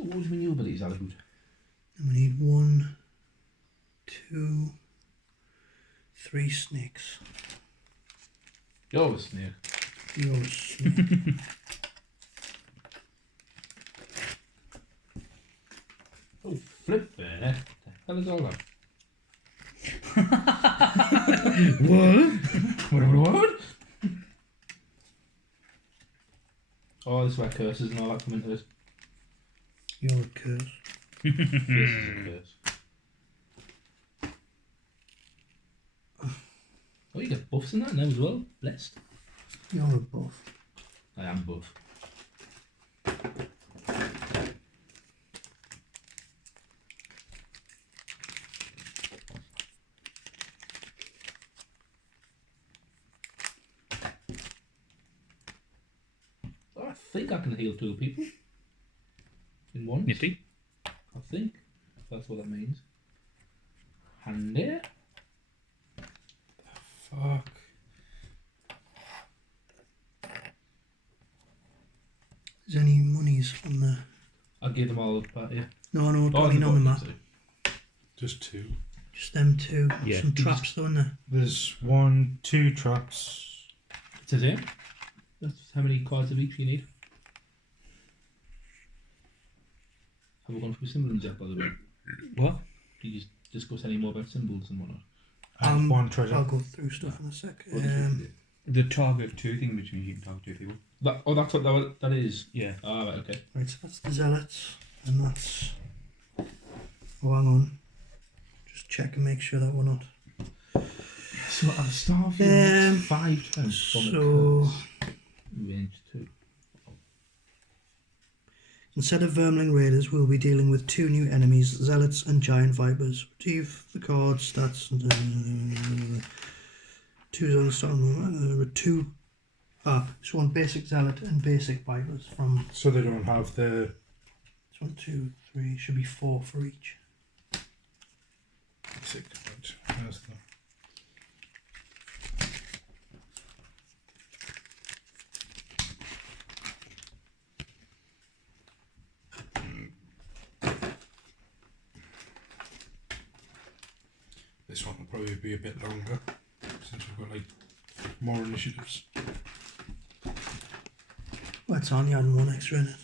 So what do you mean your abilities are good? And we need 1, 2, 3 snakes. You're a snake. You're a snake. Oh, flip there. What the hell is all that? What? Oh, this is where curses and all that come into it. You're a curse. This is a curse. Oh, you get buffs in that now as well. Blessed. You're a buff. I am buff. I think I can heal 2 people in one. Nifty. I think that's what that means. Handy. Fuck. Is any monies on the... I'll give them all back, yeah. No, I know, Oh, I mean on the map. Just 2. Just them 2. Yeah. Some traps though in there. There's 1, 2 traps. It says here. That's how many cards of each you need. Have we gone through symbols yet, by the way? What? Do you discuss any more about symbols and whatnot? And 1 treasure. I'll go through stuff in a sec. What did you do? The target 2 thing, which means you can target 2 people. That's what that is. Yeah. Ah, right, okay. Right, so that's the zealots, and that's... Oh, hang on. Just check and make sure that we're not... So at the start of your next 5 turns from the curse, range 2. Instead of Vermling Raiders, we'll be dealing with 2 new enemies, Zealots and Giant Vipers. Retrieve the card stats. 2 on the start. 2. So on basic Zealot and basic Vipers from. So they don't have the. 1, 2, 3. Should be 4 for each. Basic. Right. Where's the. This one will probably be a bit longer since we've got like more initiatives. Well, it's only adding 1 extra in it.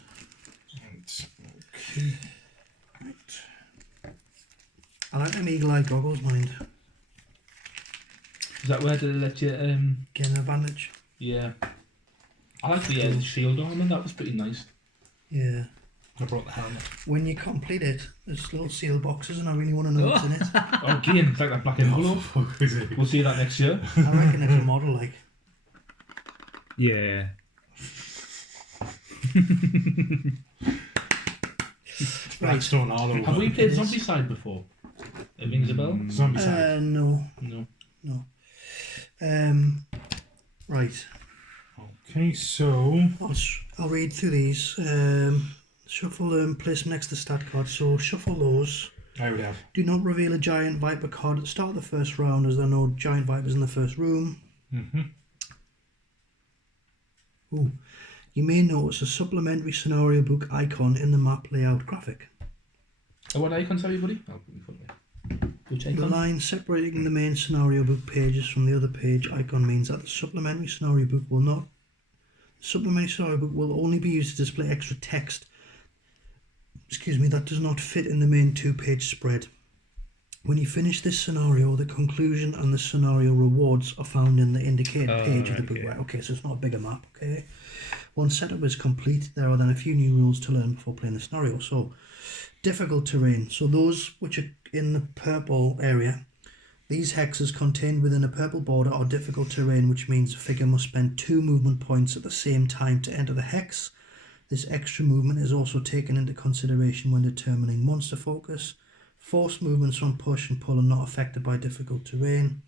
Right. Okay. Right. I like them eagle eye goggles, mind. Is that where they let you Get an advantage. yeah. I like the shield armor, that was pretty nice. Yeah. I brought the helmet. When you complete it, there's little seal boxes, and I really want to know what's in it. Oh, again, it's like that black envelope. We'll see that next year. I reckon it's a model, like. Yeah. Right. Stone all over. Have we played Zombie Side before? It rings a bell? Zombie side. No. No. Right. Okay, so I'll read through these. Shuffle them, place them next to the stat card. So shuffle those. I would have. Do not reveal a giant viper card at the start of the first round, as there are no giant vipers in the first room. Ooh. You may notice a supplementary scenario book icon in the map layout graphic. Oh, what icon, sorry, buddy? I'll put it in front of me. Which The icon? line separating the main scenario book pages from the other page icon means that the supplementary scenario book will not. The supplementary scenario book will only be used to display extra text. That does not fit in the main 2-page spread. When you finish this scenario, the conclusion and the scenario rewards are found in the indicated page of the book. Right, okay, so it's not a bigger map, okay? Once setup is complete, there are then a few new rules to learn before playing the scenario. So, difficult terrain. So those which are in the purple area, these hexes contained within a purple border are difficult terrain, which means a figure must spend 2 movement points at the same time to enter the hex. This extra movement is also taken into consideration when determining monster focus. Forced movements from push and pull are not affected by difficult terrain.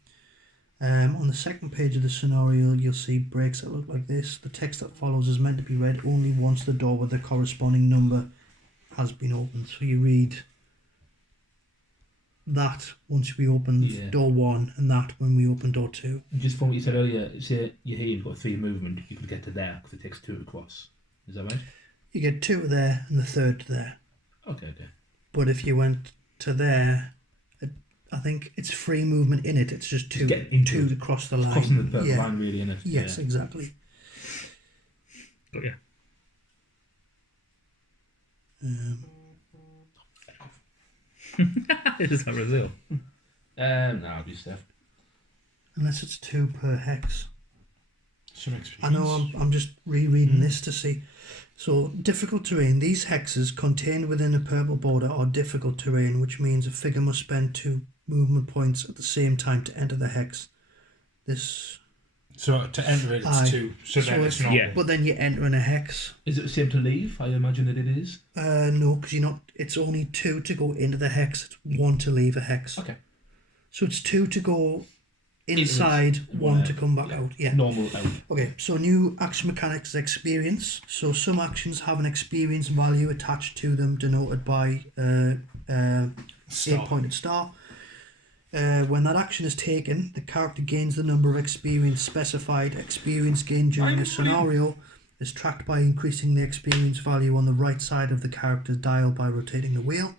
On the second page of the scenario, you'll see breaks that look like this. The text that follows is meant to be read only once the door with the corresponding number has been opened. So you read that once we open door 1 and that when we open door 2. Just from what you said earlier, say you're here, you've got 3 movement, you could get to there because it takes 2 to cross. Is that right? You get 2 to there and the 3rd to there. Okay. But if you went to there, I think it's free movement in it. It's just two to cross the line. Crossing the purple line really in it. Yes, exactly. But yeah. Is that Brazil? No, I'll be safe. Unless it's 2 per hex. Some experience. I know I'm just rereading this to see. So, difficult terrain. These hexes contained within a purple border are difficult terrain, which means a figure must spend 2 movement points at the same time to enter the hex. This... So to enter it, it's 2. So then it's not. Yeah. But then you're entering a hex. Is it the same to leave? I imagine that it is. No, because you're not... It's only 2 to go into the hex. It's 1 to leave a hex. Okay. So it's 2 to go inside, 1 to come back out. Yeah. Normal out. Okay, so new action mechanics is experience. So some actions have an experience value attached to them, denoted by 8-pointed star. When that action is taken, the character gains the number of experience specified. Experience gained during a scenario is tracked by increasing the experience value on the right side of the character's dial by rotating the wheel.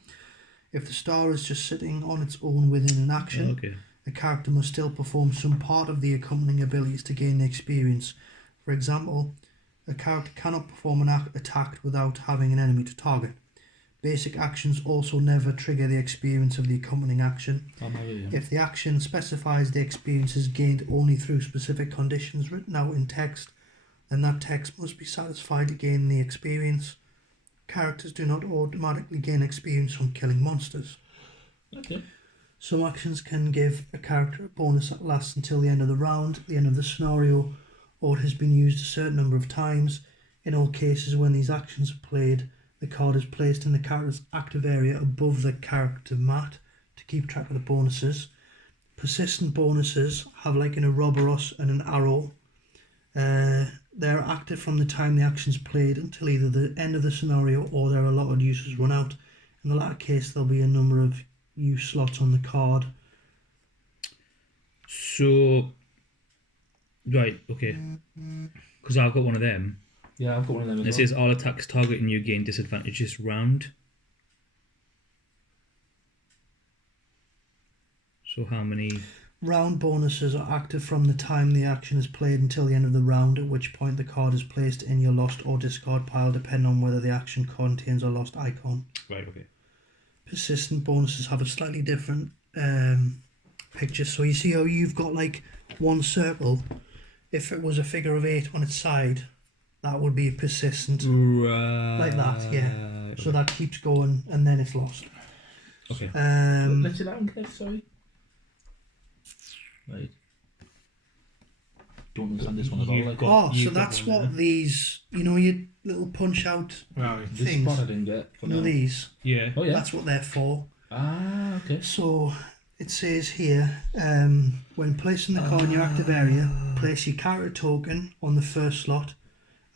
If the star is just sitting on its own within an action, the character must still perform some part of the accompanying abilities to gain the experience. For example, a character cannot perform an attack without having an enemy to target. Basic actions also never trigger the experience of the accompanying action. If the action specifies the experience is gained only through specific conditions written out in text, then that text must be satisfied to gain the experience. Characters do not automatically gain experience from killing monsters. Okay. Some actions can give a character a bonus that lasts until the end of the round, the end of the scenario, or it has been used a certain number of times. In all cases, when these actions are played, the card is placed in the character's active area above the character mat to keep track of the bonuses. Persistent bonuses have like an Ouroboros and an arrow. They're active from the time the action is played until either the end of the scenario or their allotted uses run out. In the latter case, there'll be a number of use slots on the card. So, right, okay. Because I've got one of them. Yeah, I've got one of them as It well. says all attacks targeting you gain disadvantage this round. So how many? Round bonuses are active from the time the action is played until the end of the round, at which point the card is placed in your lost or discard pile, depending on whether the action contains a lost icon. Right, okay. Persistent bonuses have a slightly different picture. So you see how you've got like one circle. If it was a figure of 8 on its side, that would be a persistent. Like that, yeah. So that keeps going and then it's lost. Okay. Let's see that one, Cliff, sorry. Right. Don't understand this one at all. Like, Oh, so you've got that's one what these, you know, your little punch out Right. this things. spot I didn't get. For You know now. these? Yeah. Oh, yeah. That's what they're for. Ah, okay. So it says here, when placing the card in your active area, place your character token on the first slot.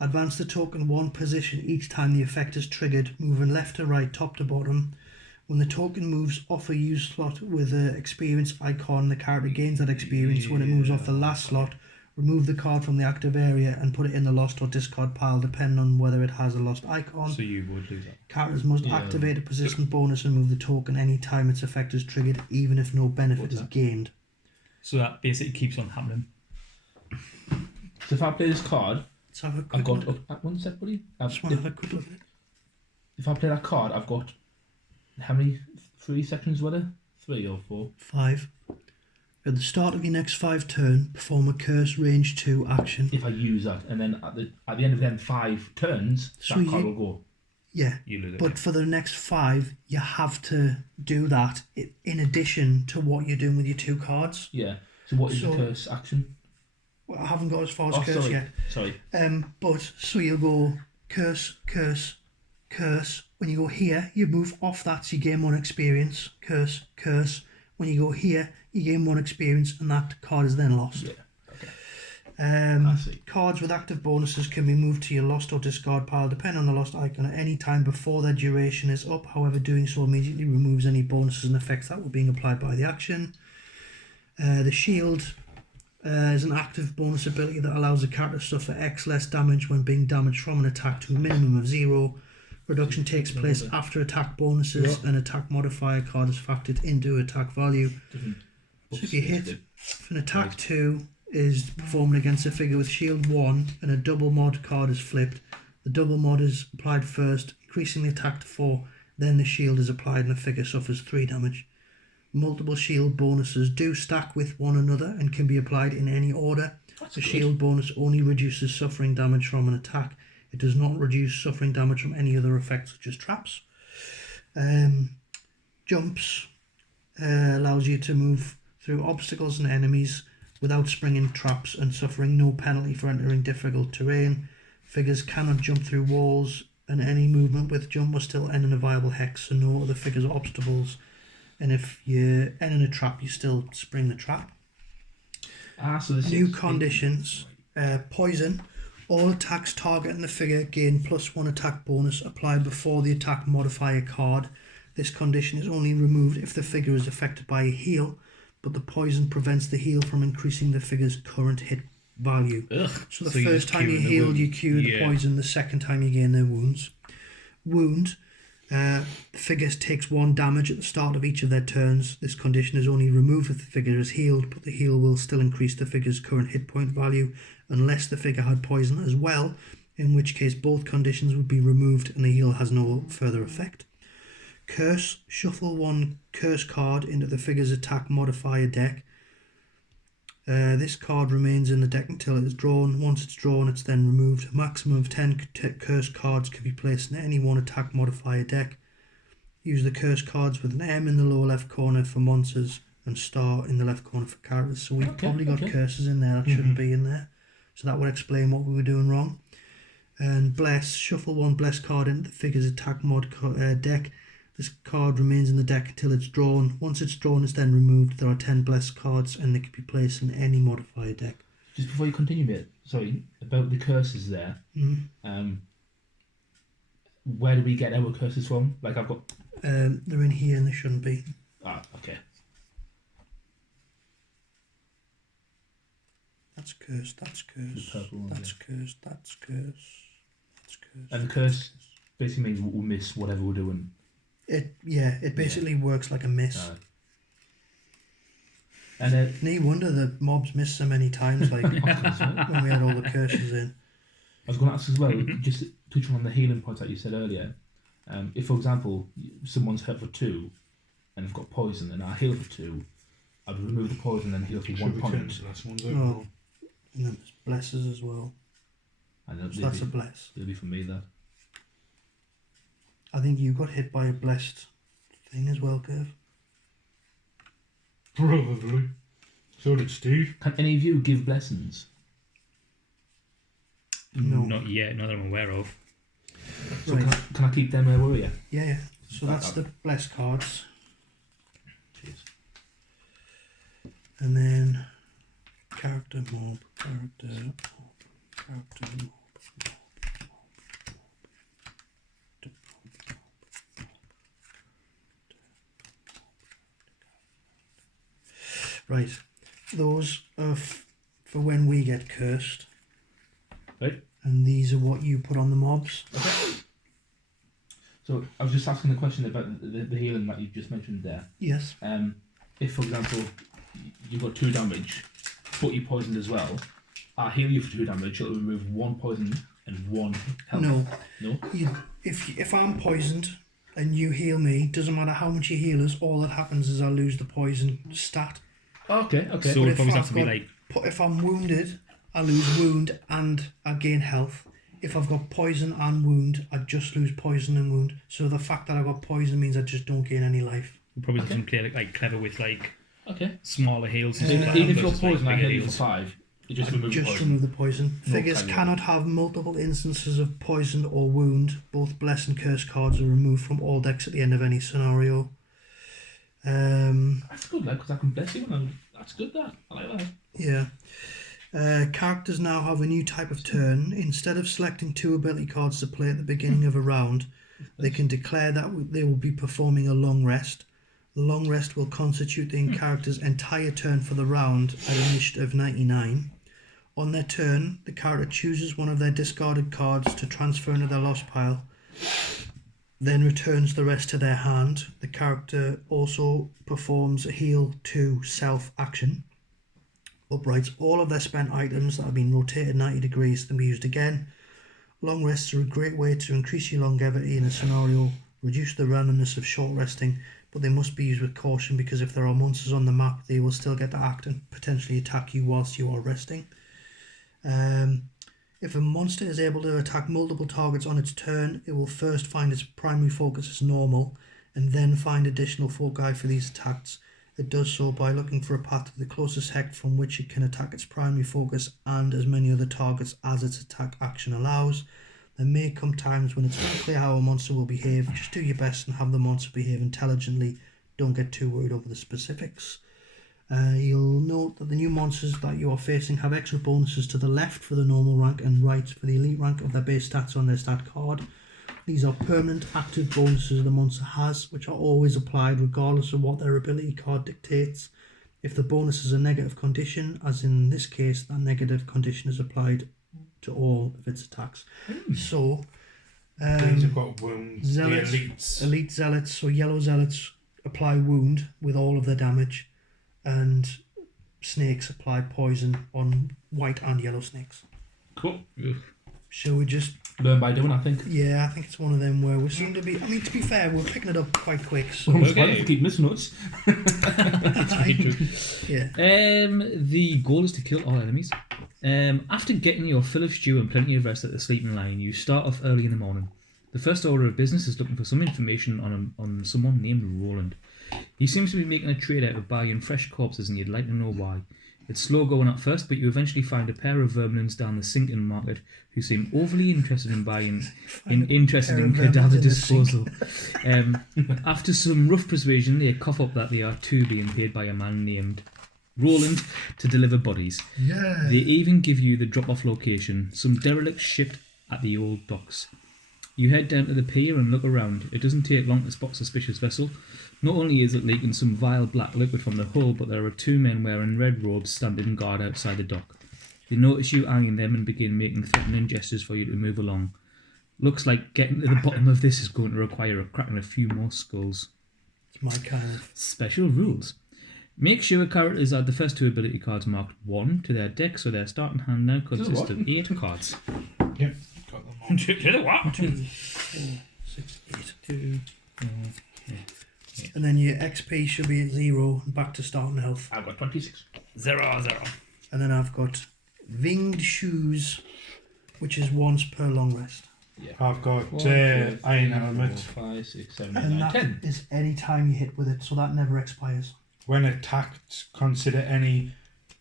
Advance the token 1 position each time the effect is triggered, moving left to right, top to bottom. When the token moves off a use slot with an experience icon, the character gains that experience. When it moves off the last slot, remove the card from the active area and put it in the lost or discard pile, depending on whether it has a lost icon. So you would lose that. Characters must activate a persistent bonus and move the token any time its effect is triggered, even if no benefit is gained. So that basically keeps on happening. So if I play this card, Let's have a quick I've got... look. one sec, buddy. Just want to have a quick look at it. If I play that card, I've got... How many? 3 sections were there? 3 or 4? 5. At the start of your next 5 turn, perform a curse range 2 action. If I use that, and then at the end of them 5 turns, So that card you- will go. Yeah, You lose it. but for the next 5, you have to do that in addition to what you're doing with your 2 cards. Yeah. So what is So- the curse action? Well, I haven't got as far as curse sorry. yet. Sorry. But so you'll go curse, curse, curse. When you go here, you move off that, so you gain 1 experience. Curse, curse. When you go here, you gain 1 experience, and that card is then lost. Yeah. I see. Cards with active bonuses can be moved to your lost or discard pile, depending on the lost icon, at any time before their duration is up. However, doing so immediately removes any bonuses and effects that were being applied by the action. The shield is an active bonus ability that allows the character to suffer X less damage when being damaged from an attack to a minimum of 0. Reduction takes place after attack bonuses. An attack modifier card is factored into attack value. So if you hit, if an attack 2 is performed against a figure with shield 1 and a double mod card is flipped, the double mod is applied first, increasing the attack to 4, then the shield is applied and the figure suffers 3 damage. Multiple shield bonuses do stack with one another and can be applied in any order. The shield bonus only reduces suffering damage from an attack. It does not reduce suffering damage from any other effects such as traps. Jumps allows you to move through obstacles and enemies without springing traps and suffering no penalty for entering difficult terrain. Figures cannot jump through walls, and any movement with jump must still end in a viable hex, so no other figures or obstacles. And if you end in a trap, you still spring the trap. So this New conditions. Poison. All attacks targeting the figure gain +1 attack bonus applied before the attack modifier card. This condition is only removed if the figure is affected by a heal, but the poison prevents the heal from increasing the figure's current hit value. So the first time you healed, you cured the poison. The second time you gain their wounds. Wound. The figure takes 1 damage at the start of each of their turns. This condition is only removed if the figure is healed, but the heal will still increase the figure's current hit point value unless the figure had poison as well, in which case both conditions would be removed and the heal has no further effect. Curse. Shuffle 1 curse card into the figure's attack modifier deck. This card remains in the deck until it is drawn. Once it's drawn, it's then removed. A maximum of 10 curse cards can be placed in any one attack modifier deck. Use the curse cards with an M in the lower left corner for monsters and star in the left corner for characters. So we've probably got curses in there that shouldn't be in there. So that would explain what we were doing wrong. And Bless. Shuffle 1 Bless card into the figure's attack mod deck. This card remains in the deck until it's drawn. Once it's drawn, it's then removed. There are 10 Bless cards and they can be placed in any modifier deck. Just before you continue, mate, sorry, about the curses there. Where do we get our curses from? Like I've got... they're in here and they shouldn't be. Okay. That's cursed, that's cursed, that's cursed, that's cursed, that's cursed. And the curse basically means we'll miss whatever we're doing. It basically works like a miss. And no wonder the mobs missed so many times, like when we had all the curses in. I was going to ask as well, just touching on the healing points that you said earlier. If, for example, someone's hurt for 2 and they've got poison and I heal for 2, I'd remove the poison and heal for 1 point. And then there's blesses as well. So that's a bless. It'll be for me, that. I think you got hit by a blessed thing as well, Kev. Probably. So did Steve. Can any of you give blessings? No. Not yet, not that I'm aware of. So Right. can I keep them where were you? Yeah. So that's the blessed cards. Cheers. And then character mob, character mob, character mob. Right, those are for when we get cursed. Right. And these are what you put on the mobs. Okay. So I was just asking the question about the healing that you just mentioned there. Yes. If, for example, you've got 2 damage, but you poisoned as well, I heal you for 2 damage, it'll remove 1 poison and 1 health. No. No? If I'm poisoned and you heal me, doesn't matter how much you heal us, all that happens is I lose the poison stat. Okay. So But it probably have to be like... If I'm wounded, I lose wound and I gain health. If I've got poison and wound, I just lose poison and wound. So the fact that I got poison means I just don't gain any life. Probably have some play like clever with like Okay. smaller heals. And Even stuff like if that you're versus, poisoned, I bigger heal you for heals. 5. You just remove the Just poison. remove the poison. No Figures carry cannot have multiple instances of poison or wound. Both bless and curse cards are removed from all decks at the end of any scenario. That's good, because I can bless you. That's good, that. I like that. Yeah. Characters now have a new type of turn. Instead of selecting 2 ability cards to play at the beginning of a round, they can declare that they will be performing a long rest. The long rest will constitute the character's entire turn for the round at initiative 99. On their turn, the character chooses one of their discarded cards to transfer into their lost pile. then returns the rest to their hand. The character also performs a heal to self action. Uprights all of their spent items that have been rotated 90 degrees to be used again. Long rests are a great way to increase your longevity in a scenario, reduce the randomness of short resting, but they must be used with caution because if there are monsters on the map, they will still get to act and potentially attack you whilst you are resting. If a monster is able to attack multiple targets on its turn, it will first find its primary focus as normal and then find additional foci for these attacks. It does so by looking for a path to the closest hect from which it can attack its primary focus and as many other targets as its attack action allows. There may come times when it's unclear how a monster will behave. Just do your best and have the monster behave intelligently. Don't get too worried over the specifics. You'll note that the new monsters that you are facing have extra bonuses to the left for the normal rank and right for the elite rank of their base stats on their stat card. These are permanent active bonuses the monster has, which are always applied regardless of what their ability card dictates. If the bonus is a negative condition, as in this case, that negative condition is applied to all of its attacks. So, These have got wounds. Zealots, The elites. elite zealots, so yellow zealots apply wound with all of their damage, and snakes apply poison on white and yellow snakes. Cool. Shall we just... Learn by doing, I think. Yeah, I think it's one of them where we seem to be... I mean, to be fair, we're picking it up quite quick, so... I'm Okay. surprised to keep missing us. Yeah. The goal is to kill all enemies. After getting your fill of stew and plenty of rest at the sleeping line, you start off early in the morning. The first order of business is looking for some information on someone named Roland. He seems to be making a trade out of buying fresh corpses, and you'd like to know why. It's slow going at first, but you eventually find a pair of verminins down the sinking market who seem overly interested in interested in pair of cadaver vermins in the sink. disposal. After some rough persuasion, they cough up that they are too being paid by a man named Roland to deliver bodies. Yeah. They even give you the drop-off location, some derelict ship at the old docks. You head down to the pier and look around. It doesn't take long to spot a suspicious vessel. Not only is it leaking some vile black liquid from the hull, but there are two men wearing red robes standing guard outside the dock. They notice you eyeing them and begin making threatening gestures for you to move along. Looks like getting to the bottom of this is going to require cracking a few more skulls. It's my kind of... Special rules. Make sure characters add the first two ability cards marked 1 to their deck, so their starting hand now consists of 8 cards. Yep, got them all. To the what? 2, 4, 6, 8. 2, 4, And then your XP should be at 0 and back to starting health. I've got 26. 0, 0. And then I've got winged shoes, which is once per long rest. Yeah. I've got 1, 2, 3, iron 4, helmet. 5, 6, 7, 8, And 9, that 10. is any time you hit with it, so that never expires. When attacked, consider any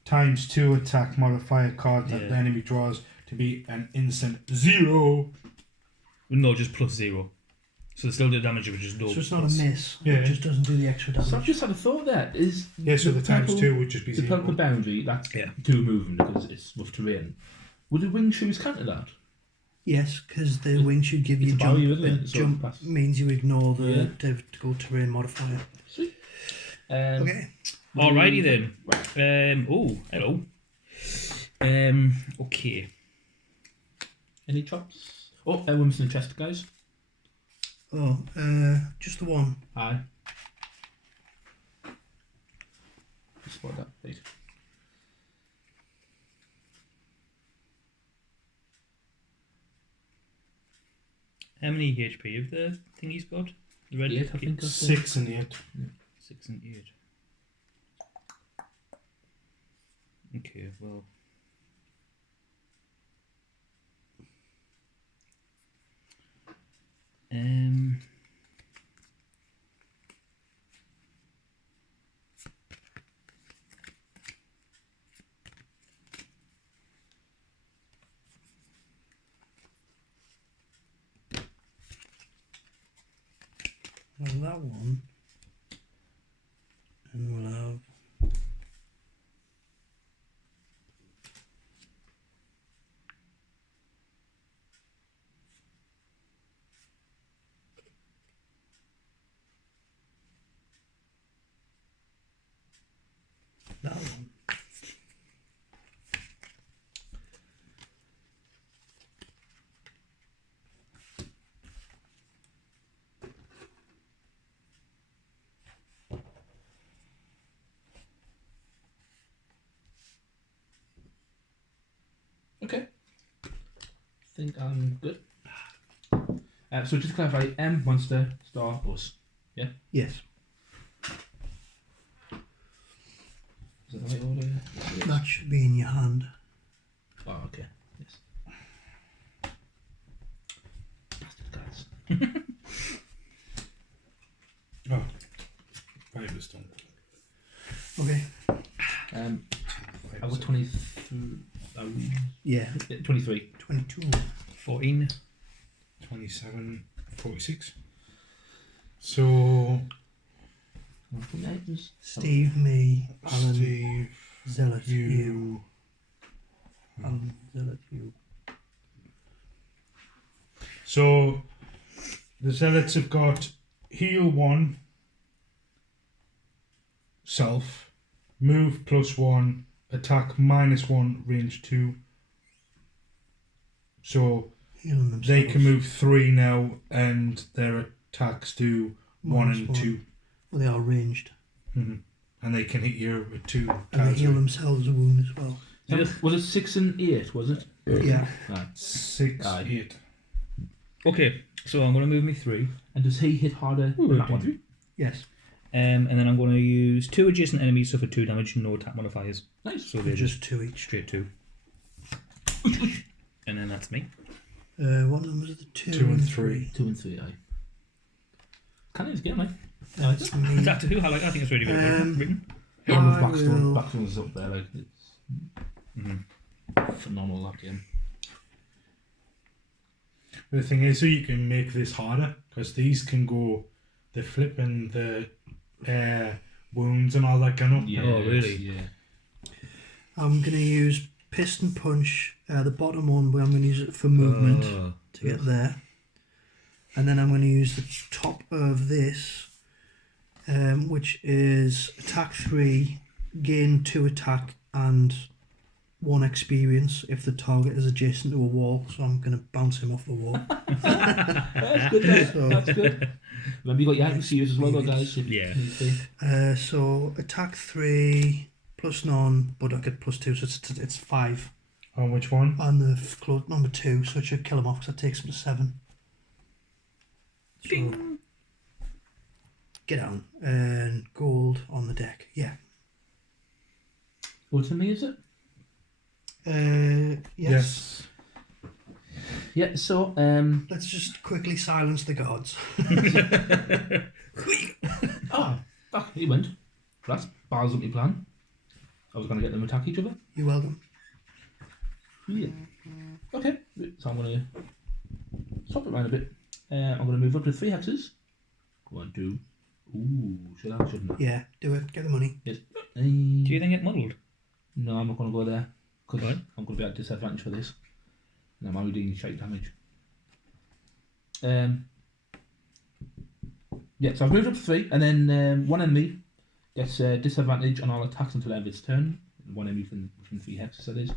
×2 attack modifier card that Yeah. the enemy draws to be an instant 0. No, just plus 0. So they still do damage, but just no. So it's not a plus. miss. Yeah. It just doesn't do the extra So I've damage. just had a thought there. Is Yeah, so the purple- ×2 would just be The 0. purple boundary, that's Yeah. 2 movement because it's rough terrain. Would the wing shoes counter that? Yes, because the wing should give It's you a jump. value, isn't it? and So jump that's- means you ignore the Yeah. difficult terrain modifier. Sweet. Okay. Alrighty then. Oh, hello. Okay. Any chops? Oh, we're missing a chest, guys. Oh, just the one. Aye. Spot that, please. How many HP have the thingy's got? The red 8, I think. that's it. 6 and 8. 6 and 8. Okay, well. Well, that one. And we'll have. That one. think I'm good. So just to clarify, M, monster, star, us. Yes. Is that the right order? Yes. That should be in your hand. Oh, okay. Yes. Bastard cards. Oh, favours don't. Okay. I was 23. Yeah. 23. 22. 14. 27, 46. So, Steve, me, Alan, Steve, Zealot, you. you. Alan, Zealot, you. So, the Zealots have got heal 1, self, move +1, attack -1, range 2. So, Healing themselves. they can move 3 now, and their attacks do 1 Minus and one. 2. Well, they are ranged. Mm-hmm. And they can hit you with 2 And they cards. heal themselves a wound as well. Was it 6 and 8? Was it? Yeah. Right. 6, Aye. 8. Okay, so I'm going to move me 3. And does he hit harder Ooh, than that okay. one? Yes. And then I'm going to use 2 adjacent enemies suffer 2 damage and no attack modifiers. Nice. So they're just Just 2 each. straight 2. And then that's me. What numbers are the 2 2 and and 3? 2 and 3, aye. Can't even get, mate. That's me. Is that to who? I think it's really well written. One with I Backstone. will- Backstone's up there, like, it's phenomenal, that game. The thing is, so you can make this harder, because these can go, they're flipping the wounds and all that kind of. Oh, really? Yeah. I'm going to use Piston Punch, the bottom one, but I'm going to use it for movement Oh. to get there. And then I'm going to use the top of this, which is attack 3, gain 2 attack and 1 experience if the target is adjacent to a wall. So I'm going to bounce him off the wall. That's good, mate. So- That's good. Remember, you got your items to use as well, though, guys. if Yeah. need be. So attack 3 plus none, but I get +2, so it's 5. On which one? On the close number 2, so it should kill him off because that takes him to 7. So, get down. And gold on the deck. Yeah. What's for me, is it? Yes. Yeah, so, Let's just quickly silence the guards. fuck, he went. That's bars up my plan. I was going to get them to attack each other. You're welcome. Yeah. Okay, so I'm going to swap it around a bit. I'm going to move up to 3 hexes. 1, 2. Ooh, should I, shouldn't I? Yeah, do it. Get the money. Yes. Do you then get muddled? No, I'm not going to go there. Because Right. I'm going to be at disadvantage for this. And I'm already doing shite damage. Yeah, so I've moved up to 3, and then one enemy gets disadvantage on all attacks until the end of its turn. One enemy within 3 hexes, that is.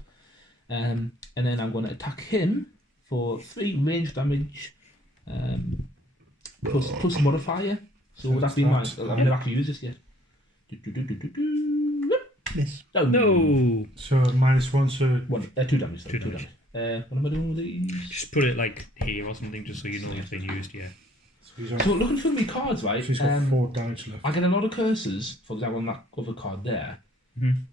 And then I'm going to attack him for 3 range damage plus modifier. So So that's been mine. that's- I've never actually used this yet. Miss. Oh, No. So -1, so 2 damage. Sorry, 2 2 damage. What am I doing with these? Just put it like here or something just so you know it's been used, yeah. he's on, So looking through my cards, right? so he's got 4 damage left. I get a lot of curses, for example, on that other card there. Mhm.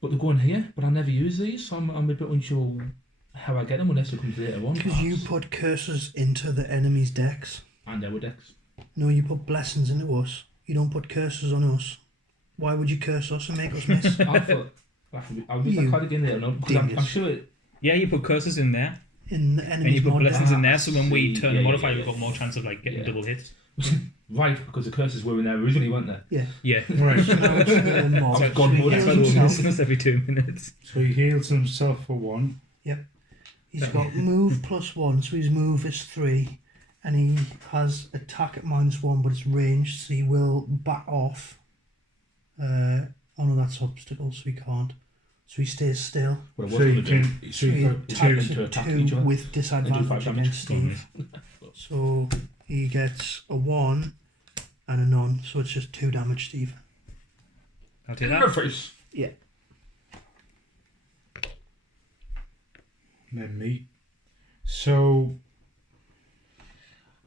But they're going here, but I never use these, so I'm a bit unsure how I get them unless it comes later on. Because you put curses into the enemy's decks. And our decks. No, you put blessings into us. You don't put curses on us. Why would you curse us and make us miss? I thought I'll use that You card again later on because I'm dingus. sure it. Yeah, you put curses in there, In the and you enemy's put mod blessings deck. in there, so when we See, turn yeah, the yeah, modifier, yeah. we've got more chance of like getting Yeah. double hits. Right, because the curses were in there originally, weren't they? Yeah. Yeah. Right. So now it's the mod. So So God he mode, That's heals why we're himself. missing us every 2 minutes. So he heals himself for 1. He's got move +1, so his move is 3, and he has attack at -1, but it's ranged, so he will back off. Oh no, that's obstacle, so he can't. So he stays still. What I was So you going to do can, is so you he got it's 2. happened attacks to at attack 2 each other with and do 5 disadvantage damage. against Steve. So he gets a 1 and a none, so it's just 2 damage, Steve. I'll take in your that. face. And then me. So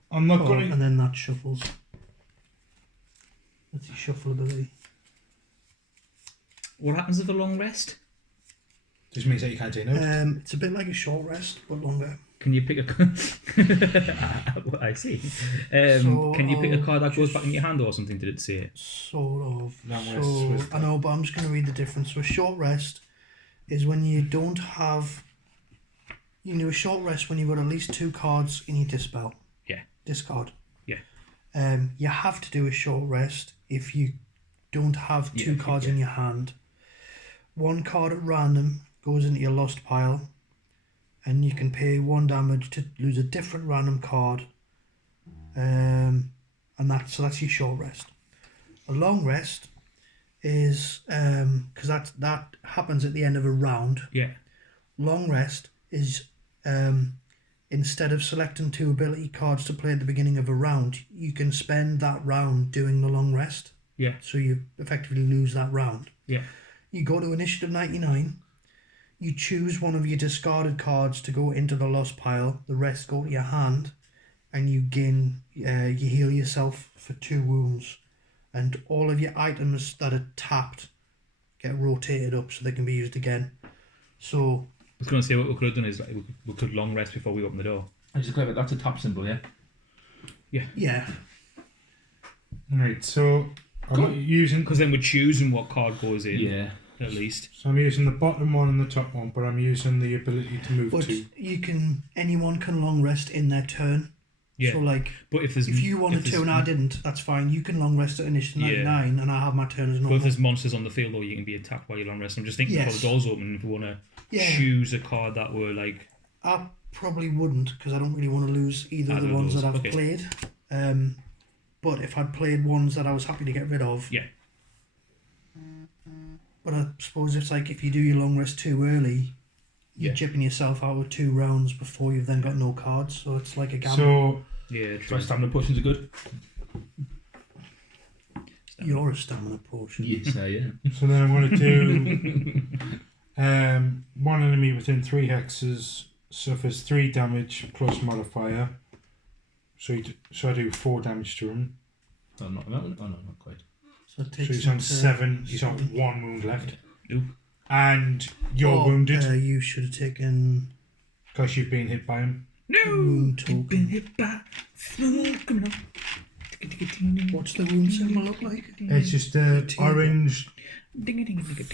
I'm not Oh, going and then that shuffles. That's your shuffle ability. What happens with the long rest? Just means that you can't take notes. It's a bit like a short rest, but longer. Can you pick a? I see. So Can you pick a I'll card that goes just- back in your hand or something? Did it say? Sort of. Long rest So was I know, but I'm just going to read the difference. So a short rest is when you don't have. You can do a short rest when you've got at least 2 cards in your dispel. Yeah. Discard. Yeah. You have to do a short rest if you don't have 2 cards in your hand. 1 card at random goes into your lost pile, and you can pay 1 damage to lose a different random card. And that's your short rest. A long rest is because that happens at the end of a round. Yeah. Long rest is instead of selecting 2 ability cards to play at the beginning of a round, you can spend that round doing the long rest. Yeah. So you effectively lose that round. Yeah. You go to Initiative 99. You choose one of your discarded cards to go into the lost pile. The rest go to your hand, and you gain. You heal yourself for 2 wounds, and all of your items that are tapped get rotated up so they can be used again. So I was going to say what we could have done is like we could long rest before we open the door. I just clever. That's a tap symbol, yeah. yeah, Right, so I'm using. Because then we're choosing what card goes in. Yeah. At least. So I'm using the bottom one and the top one, but I'm using the ability to move but to. anyone can long rest in their turn. Yeah. So like, But if there's if you wanted to and I didn't, that's fine. You can long rest at Initiative Yeah. 99, and I have my turn as But normal. if there's monsters on the field, though, you can be attacked while you're long rest. I'm just thinking Yes. before the door's open, if we want to Yeah. choose a card that we're like, I probably wouldn't, because I don't really want to lose either of Either the of ones those, that I've okay. played. But if I'd played ones that I was happy to get rid of. Yeah. But I suppose it's like if you do your long rest too early, you're Yeah. chipping yourself out with 2 rounds before you've then got no cards. So it's like a gamble. So yeah, So true. stamina potions are good. You're a stamina potion. Yes, yeah. So then I want to do one enemy within 3 hexes suffers 3 damage plus modifier. So I do 4 damage to him. Oh, not not quite. So, it So takes he's him on to 7. He's on 1 wound left. Oop. And you're wounded You should have taken because you've been hit by him. No! wound You've been token. hit by smoke coming up. What's the wound symbol look like? It's just a orange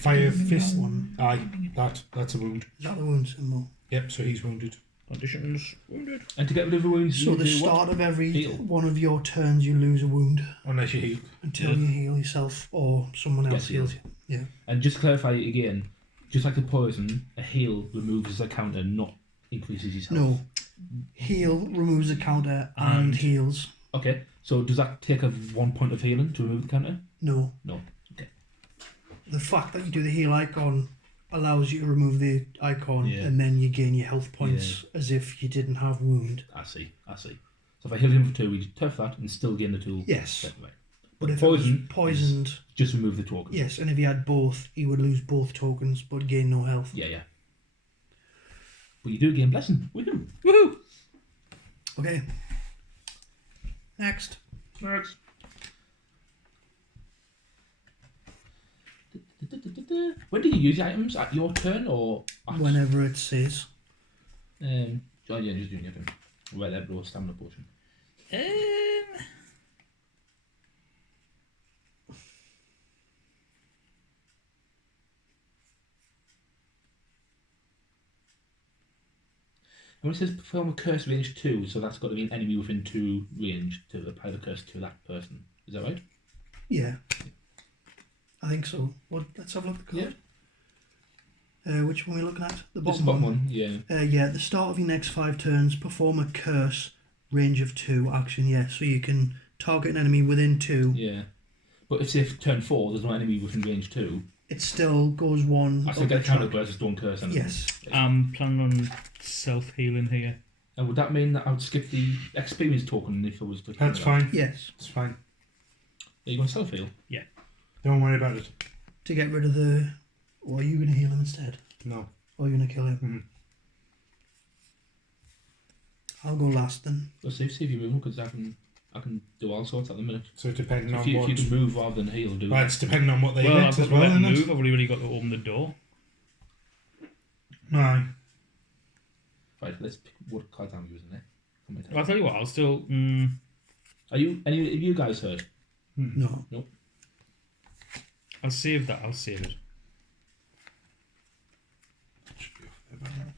fire fist one. Aye, that's a wound. Is that the wound symbol? Yep, so he's wounded. Conditions wounded. And to get rid of the wounds, So you the do what? start of every Heal. one of your turns, you lose a wound Unless you heal. until you heal yourself or someone else Yes, heals you. Yeah. And just to clarify it again, just like the poison, a heal removes a counter, not increases his health. No. Heal removes a counter and And- heals. Okay, so does that take a 1 point of healing to remove the counter? No. No. Okay. The fact that you do the heal icon allows you to remove the icon Yeah. and then you gain your health points as if you didn't have wound. I see. So if I heal him for 2, we turf that and still gain the 2. Yes. Right. But if poison it was poisoned, Just remove the token. yes, and if he had both, he would lose both tokens but gain no health. Yeah. But you do gain blessing. Woohoo! Woohoo! Okay. Next. Next. When do you use the items? At your turn or at, Whenever it says. oh yeah, just doing your turn. Well, that blow stamina potion. When it says perform a curse range 2, so that's got to be an enemy within 2 range to apply the curse to that person. Is that right? Yeah. I think so. Well, let's have a look at the card. Which one are we looking at? The Just bottom, the bottom one. one, yeah. Yeah, at the start of your next 5 turns, perform a curse, range of 2 action, yeah. So you can target an enemy within 2. Yeah. But if say turn 4, there's no enemy within range 2, It still goes 1. I still up get a the counter, track. but I just don't curse anything. Yes. I'm planning on self-healing here. And would that mean that I would skip the experience token if I was to... That's fine. Yes. It's fine. Are you going to self-heal? Don't worry about it. To get rid of the... Or are you going to heal him instead? No. Or are you going to kill him? I'll go last then. Let's see if you move, because I can do all sorts at the minute. So depending on If you what. can move rather than heal, do Well, that. it's depending on what they Well, hit I've as got to well, let them isn't move. it? I've only really got to open the door. Aye. Right, let's pick what cards I'm using there. For my turn. I'll tell you what. I'll still. Are you any of you guys heard? No. I'll save that. I'll save it. Should be off there by now.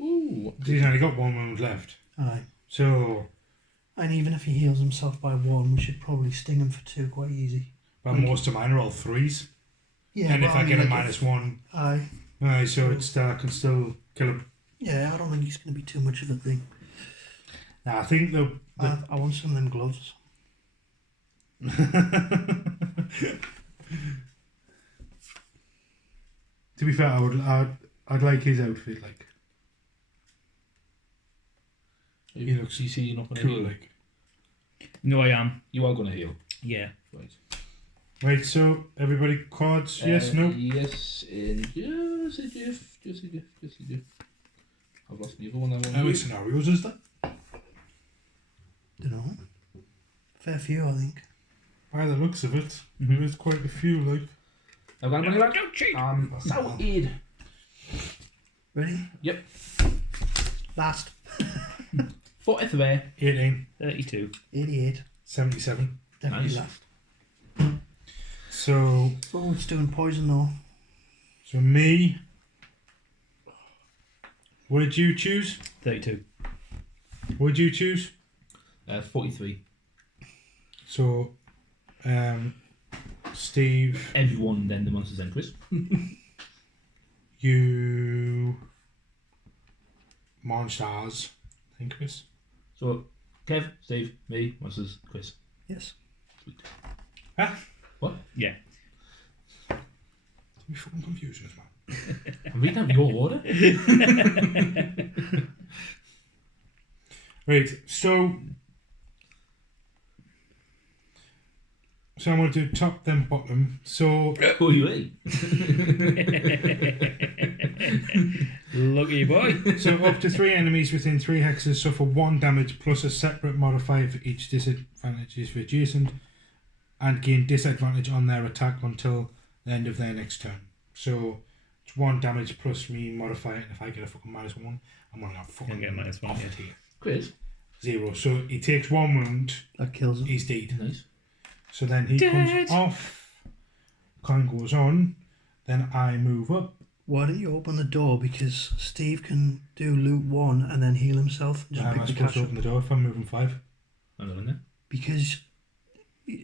Ooh. He's only got one wound left. Aye. So, And even if he heals himself by 1, we should probably sting him for 2 quite easy. well, most of mine are all 3s. Yeah. And but if I get a like -1, Aye. aye, so it's I can still kill him. Yeah, I don't think he's going to be too much of a thing. Now, I think I want some of them gloves. to be fair, I'd like his outfit, like He looks You see, you're not going to cool, heal. like. No, I am. You are going to heal. Yeah. Right. Right, so everybody cards, yes, no? Yes, and just a gift. I've lost the other one I How want many to scenarios is that? Don't know. Fair few, I think. By the looks of it, Mhm. there is quite a few, like. I've got money back. Don't cheat. So Ed. Ready? Yep. Last. 43. 18, 32. 88. 77. Definitely Nice. last. So, Oh, it's doing poison though. me. What did you choose? 32. What did you choose? 43. So, Steve, Everyone, then the monsters, then Chris. you. Monsters. I think Chris. So, Kev, Steve, me, monsters, Chris. Yes. Yeah. You fucking confusing us, man. I'm reading out your order. Right, so I'm going to do top then bottom. So Who are you eating? Lucky boy. so up to 3 enemies within 3 hexes suffer 1 damage plus a separate modifier for each disadvantage for adjacent, and gain disadvantage on their attack until the end of their next turn. So it's 1 damage plus me modifier, and if I get a fucking -1, I'm gonna fucking get a -1, off yeah. it here. Chris. 0. So he takes 1 wound, That kills him. he's dead. Nice. So then he comes off, coin goes on, then I move up. Why don't you open the door? Because Steve can do loot 1 and then heal himself and just Am I pick the supposed cash to up. open the door if I'm moving 5? I'm not in there. Because,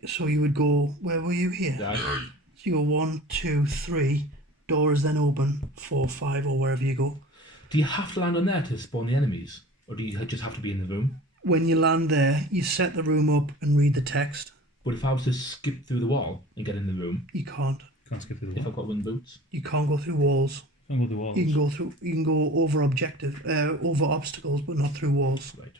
so you would go, where were you here? Yeah. So you go 1, 2, 3, door is then open, 4, 5 or wherever you go. Do you have to land on there to spawn the enemies? Or do you just have to be in the room? When you land there, you set the room up and read the text. But if I was to skip through the wall and get in the room, You can't. Can't skip through the if wall. I've got wind boots, You can't go through walls. Can't go through walls. You can go through. You can go over over obstacles, but not through walls. right.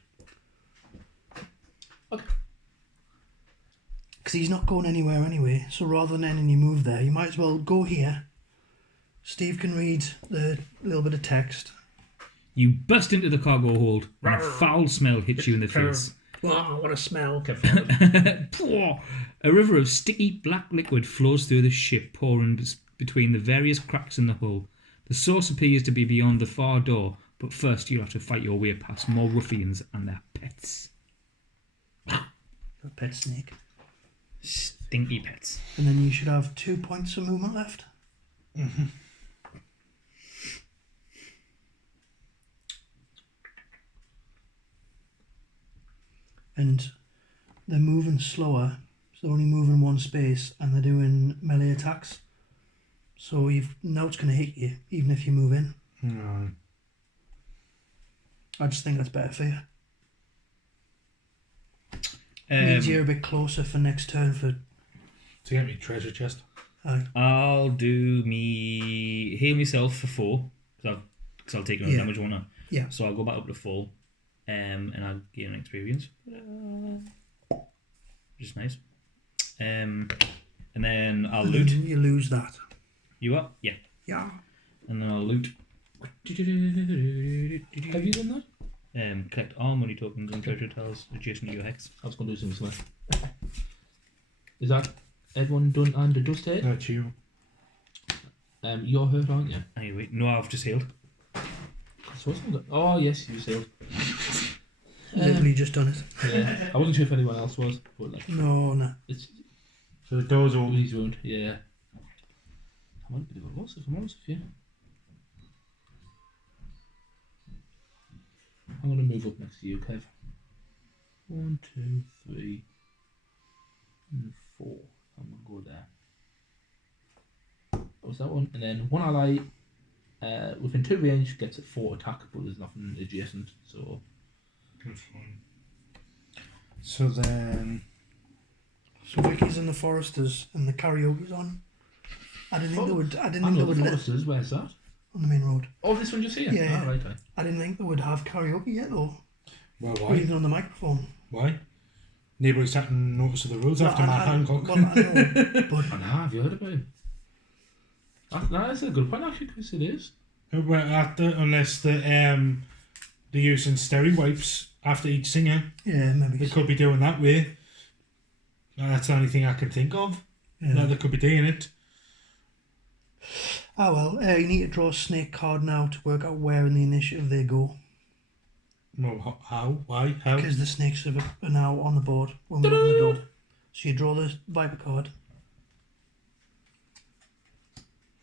Because he's not going anywhere anyway. So rather than ending your move there, you might as well go here. Steve can read the little bit of text. You burst into the cargo hold, and a foul smell hits you in the face. Wow, what a smell! Poor. A river of sticky black liquid flows through the ship, pouring between the various cracks in the hull. The source appears to be beyond the far door, but first you'll have to fight your way past more ruffians and their pets. A pet snake. Stinky pets. And then you should have 2 points of movement left. And they're moving slower, so they're only moving 1 space, and they're doing melee attacks. So now it's going to hit you, even if you move in. No. I just think that's better for you. Means you're a bit closer for next turn for. To get me treasure chest. I'll do me heal myself for 4 because I'll take another Yeah. damage, won't I? Yeah. So I'll go back up to 4, and I'll gain an experience, which is nice. And then I'll And loot. then you lose that. You are? Yeah. Yeah. And then I'll loot. Have you done that? Collect all money tokens and treasure tiles adjacent to your hex. I was going to do something similar. Is that everyone done and dusted? That's you. You're hurt, aren't you? Anyway, no, I've just healed. Oh, yes, you sailed. Literally just done it. Yeah. I wasn't sure if anyone else was, but like, No. it's So the door's open. Woody's wound, yeah. I might be doing lots if I'm honest with you. I'm going to move up next to you, Kev. 1, 2, 3, and 4. I'm going to go there. That was that one. And then one ally within 2 range gets a 4 attack, but there's nothing adjacent, so... That's fine. So then... So Vicky's and the Foresters and the karaoke's on. I didn't think they would. I didn't I think they know would the let Foresters, where's that? on the main road. Oh, this one just here? Yeah. Ah, right, right. I didn't think they would have karaoke yet, though. Well, Or why? even on the microphone. Why? Nobody's taking notice of the rules after Well, Matt Hancock. Well, I know, but I know, have you heard about it? That's a good point, actually, Chris, it is. Well, unless they're using steri wipes after each singer. yeah, maybe. They could be doing that way. That's the only thing I can think of. Yeah. That they could be doing it. Ah well, you need to draw a snake card now to work out where in the initiative they go. Well, how? Why? How? Because the snakes are now on the board when we open the door. So you draw the Viper card.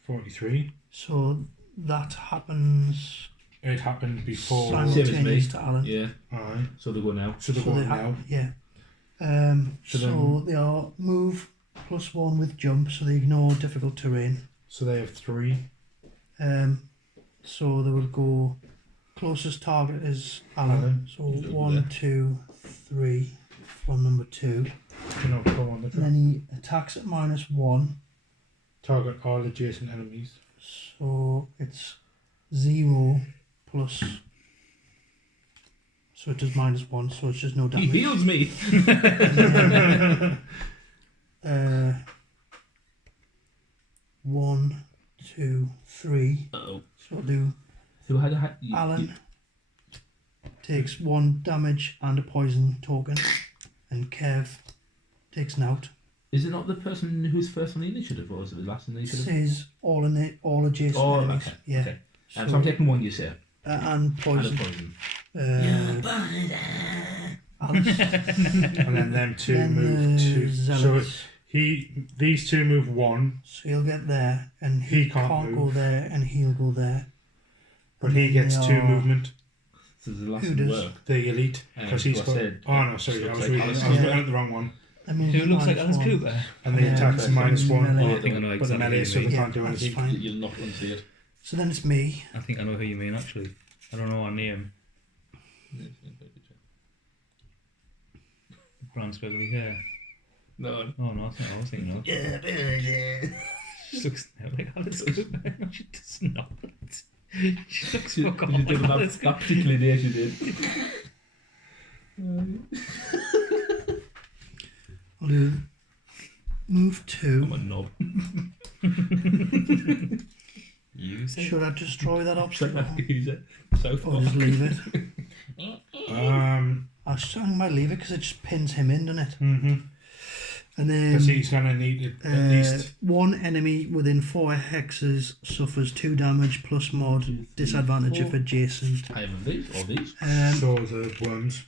43. So that happens It happened before. simultaneous to Alan. Yeah, Alright. so they go now. So they're So going they now. yeah. So So then- they are move +1 with jump, so they ignore difficult terrain. So they have 3. So they will go closest target is Alan. Alan. So Go there. 1, 2, 3 from number 2. No, come on. And then he attacks at -1. Target all adjacent enemies. So it's 0 plus. So it does -1, so it's just no He damage. heals me! uh, 1, 2, 3. Uh-oh. So I'll do Who had a Alan takes 1 damage and a poison token, and Kev takes an out. Is it not the person who's first on the initiative, or is it the last on the It initiative? says all adjacent Oh, enemies. okay. Yeah. Okay. So, So I'm taking 1, you say? and And a poison. poison. Alice. And then them 2 Then move the 2. So zealots. these 2 move 1, So he'll get there, and he, He can't go move. there, and he'll go there. but he gets They 2 are- movement. So the last Who one does? work. The elite. Because he's what I got. said. Oh no, sorry. I Looks was like reading. Alice. I was Yeah. looking at the wrong one. That means Who looks like Alice -1. Cooper? And the Yeah, attack's okay. -1. Melee. Oh, I think I know But the exactly melee, who so you they mean. can't do That's anything. fine. You'll not unsee it. So then it's me. I think I know who you mean, actually. I don't know her name. Brown squiggly hair. No. Oh no, that's not what I was thinking of. She looks like Alice Cooper. No, she does not. She looks She fuck all did like that, Alice that particular day she did. I'll do move 2. I'm a knob. You say? Should I destroy that obstacle? He's a South Or just leave it? I might leave it because it just pins him in, doesn't it? And then Because he's gonna need it at least. one enemy within 4 hexes suffers 2 damage plus mod disadvantage if adjacent. I have these, or these. So the worms.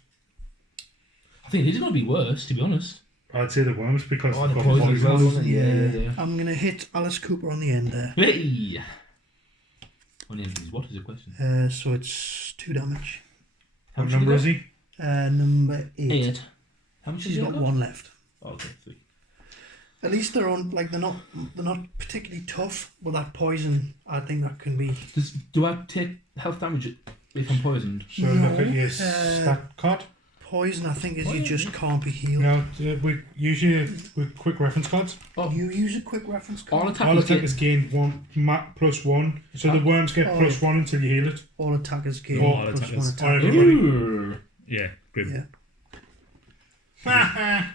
I think these are going to be worse, to be honest. I'd say the worms because Oh, they've the got poison as well, poison. wasn't it? Yeah. I'm going to hit Alice Cooper on the end there. Hey! What is these? What is the question? So it's 2 damage. What much number have is you he? Number 8. How much She's has he got 1 left. Oh, okay, 3. At least they're on. Like they're not particularly tough. But that poison, I think that can be. Do I take health damage if I'm poisoned? So No, look at your stat card. Poison, I think, is you just can't be healed. No, we usually with quick reference cards. You use a quick reference All card. All attackers attackers gain 1 +1. So the worms get Oh. +1 until you heal it. All attackers gain No, all plus attackers. 1 attack. Everybody. Ooh. Yeah, grim. Yeah.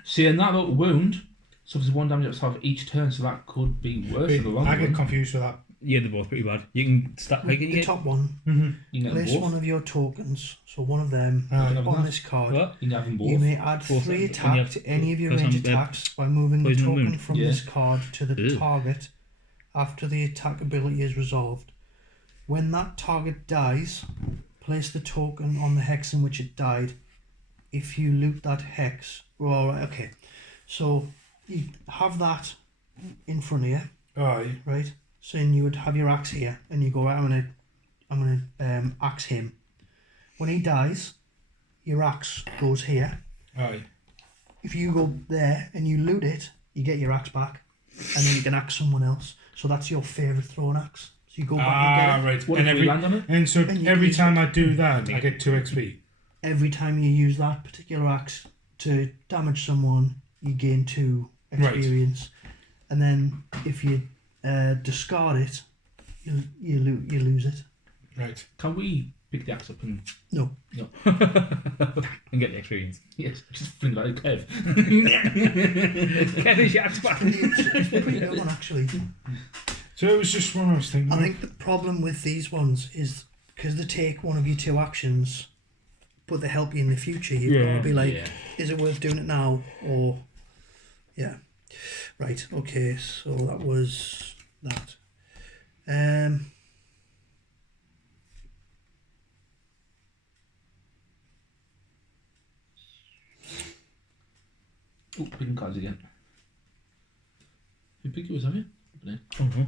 Saying that about wound, So if there's 1 damage at the start of each turn, so that could be worse in the long I get run. confused with that. Yeah, they're both pretty bad. You can start. Like, can you The get top one, Mm-hmm. You can get place them one both. of your tokens, so one of them, Ah, have on that. this card. what? You can have them both. You may add Both 3 when you attack have to any of your plus range on, attacks by moving the poison and token wound. from Yeah. this card to the Ew. target after the attack ability is resolved. When that target dies, place the token on the hex in which it died. If you loot that hex, well, right, okay. So you have that in front of you, Aye. right? So then you would have your axe here, and you go, right, I'm gonna axe him. When he dies, your axe goes here. Aye. If you go there and you loot it, you get your axe back, and then you can axe someone else. So that's your favourite thrown axe. So you go back and get it. Right. What And if we every land on it? and so And you every use time I do that, I get 2 XP. Every time you use that particular axe to damage someone, you gain 2 Right. experience. And then if you discard it, you lose it. Right. Can we pick the axe up and No. and get the experience. yes, just fling it like a Kev? Kevin's your back. It's a pretty good one, actually. So it was just one I was thinking. I of. think the problem with these ones is because they take one of your 2 actions, but they help you in the future. You've got to be like, Yeah. is it worth doing it now? Or, yeah. Right, okay, so that was that. Oh, picking cards again. Who picked yours, have you? No. Uh-huh.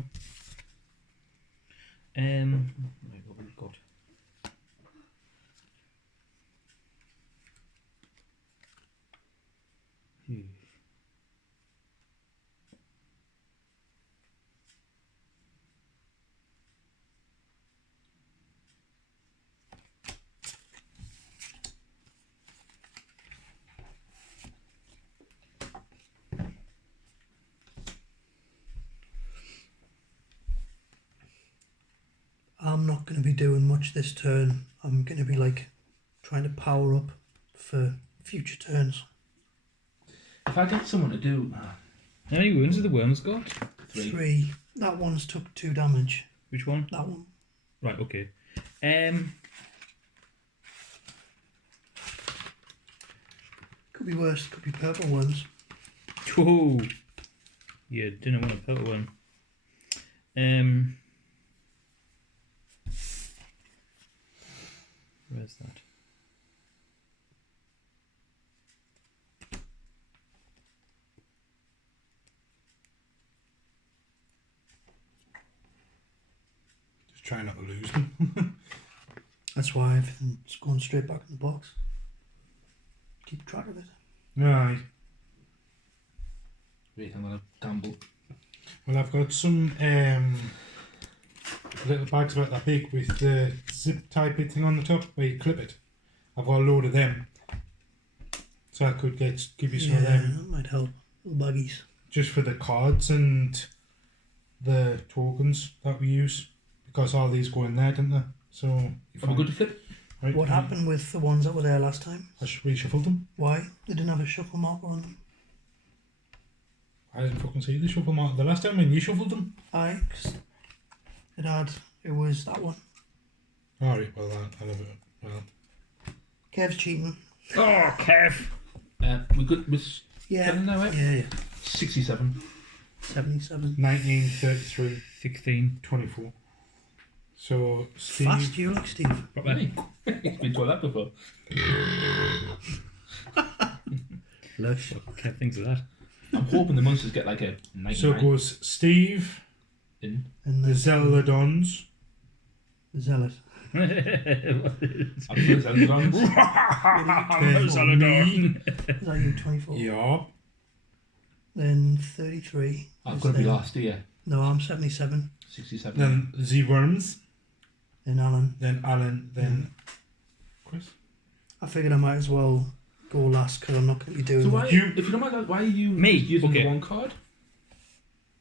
Right, what have we got? I'm not going to be doing much this turn. I'm going to be like trying to power up for future turns. If I get someone to do How many wounds have the worms got? 3. 3. That one's took 2 damage. Which one? That one. Right, okay. Could be worse. Could be purple ones. Whoa. Yeah, didn't want a purple one. Where's that? Just trying not to lose them. That's why everything's going straight back in the box. Keep track of it. Aye. Wait, I'm gonna gamble. Well, I've got some little bags about that big with the zip type thing on the top where you clip it. I've got a load of them, so I could give you some of them that might help. Little buggies. just for the cards and the tokens that we use, because all these go in there, don't they? So if Are we good to flip? right, What happened with the ones that were there last time? I reshuffled them. Why? They didn't have a shuffle marker on them. I didn't fucking see the shuffle mark the last time when you shuffled them. Aye, 'cause it was that one. Alright, well, I love it. Well, Kev's cheating. Oh, Kev! We good with Yeah. Kevin now, eh? Yeah. 67. 77. 1933, 16. 24. So, Steve, Fast you like Steve. Proper. He's been to that before. Lush. What Kev thinks of that? I'm hoping the monsters get like a 99 so it goes Steve, in. And the Zealodons, the Zealot. I'm sure it's Elrond. Saladon. Is that you 24? yeah, Then 33. I've is got to be then- last year. No, I'm 77. 67. then Z-Worms, Then Alan. then Alan, then Chris. I figured I might as well go last because I'm not going to be doing So it. why, You- if you don't mind, why are you Me? using Okay. the one card?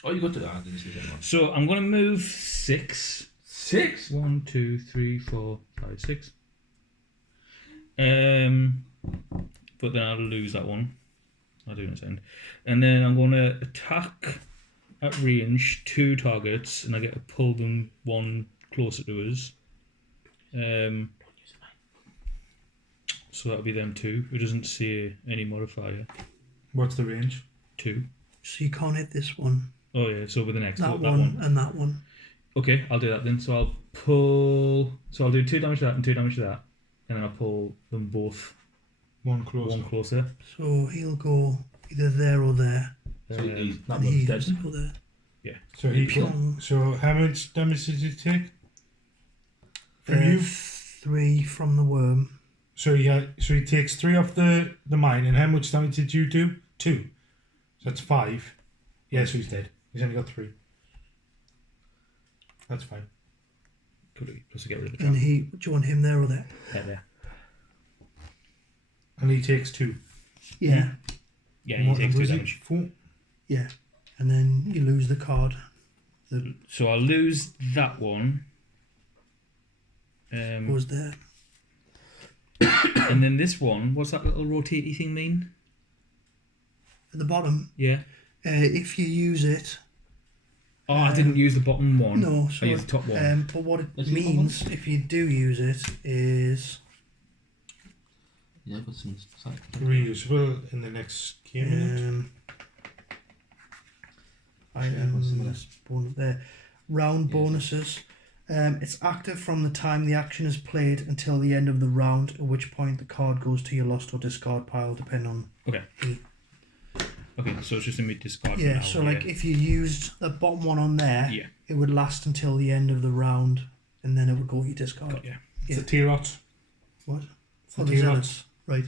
Oh, you got to. I didn't see that one. So I'm going to move 6. 6. 1, 2, 3, 4, 5, 6. But then I'll lose that one. I'll do it in a second. And then I'm going to attack at range 2 targets, and I get to pull them one closer to us. So that'll be them 2. It doesn't say any modifier. What's the range? 2. So you can't hit this one, Oh yeah, so with the next that one, one, and that one. Okay, I'll do that then. So I'll pull. So I'll do 2 damage to that and 2 damage to that, and then I'll pull them both One closer. one closer. So he'll go either there or there, So he's that and he one's dead. has to go there. So he. Pyong. So how much damage did you take? From you. 3 from the worm. So he takes 3 off the mine, and how much damage did you do? 2. So that's 5. Yeah, so he's dead. He's only got 3. That's fine. Could just to get rid of the And trap. do you want him there or there? There. And he takes 2. Yeah, Yeah, And he what takes 2 was it? damage. 4. yeah. And then you lose the card. So I'll lose that one. Goes there. And then this one, what's that little rotatey thing mean? At the bottom, Yeah. if you use it, Oh, I didn't use the bottom one. no, I so used the top one. but what it Is it the means if you do use it is Yeah, but some Reusable in the next game. items bonus there. Round bonuses. It's active from the time the action is played until the end of the round, at which point the card goes to your lost or discard pile, depending on. Okay, so it's just a mid discard. for Yeah, now, so like if you used the bottom one on there, Yeah. it would last until the end of the round, and then it would go to your discard. Got ya. It's a T-lot. What? It's a Oh, the T-lot. zealots. Right.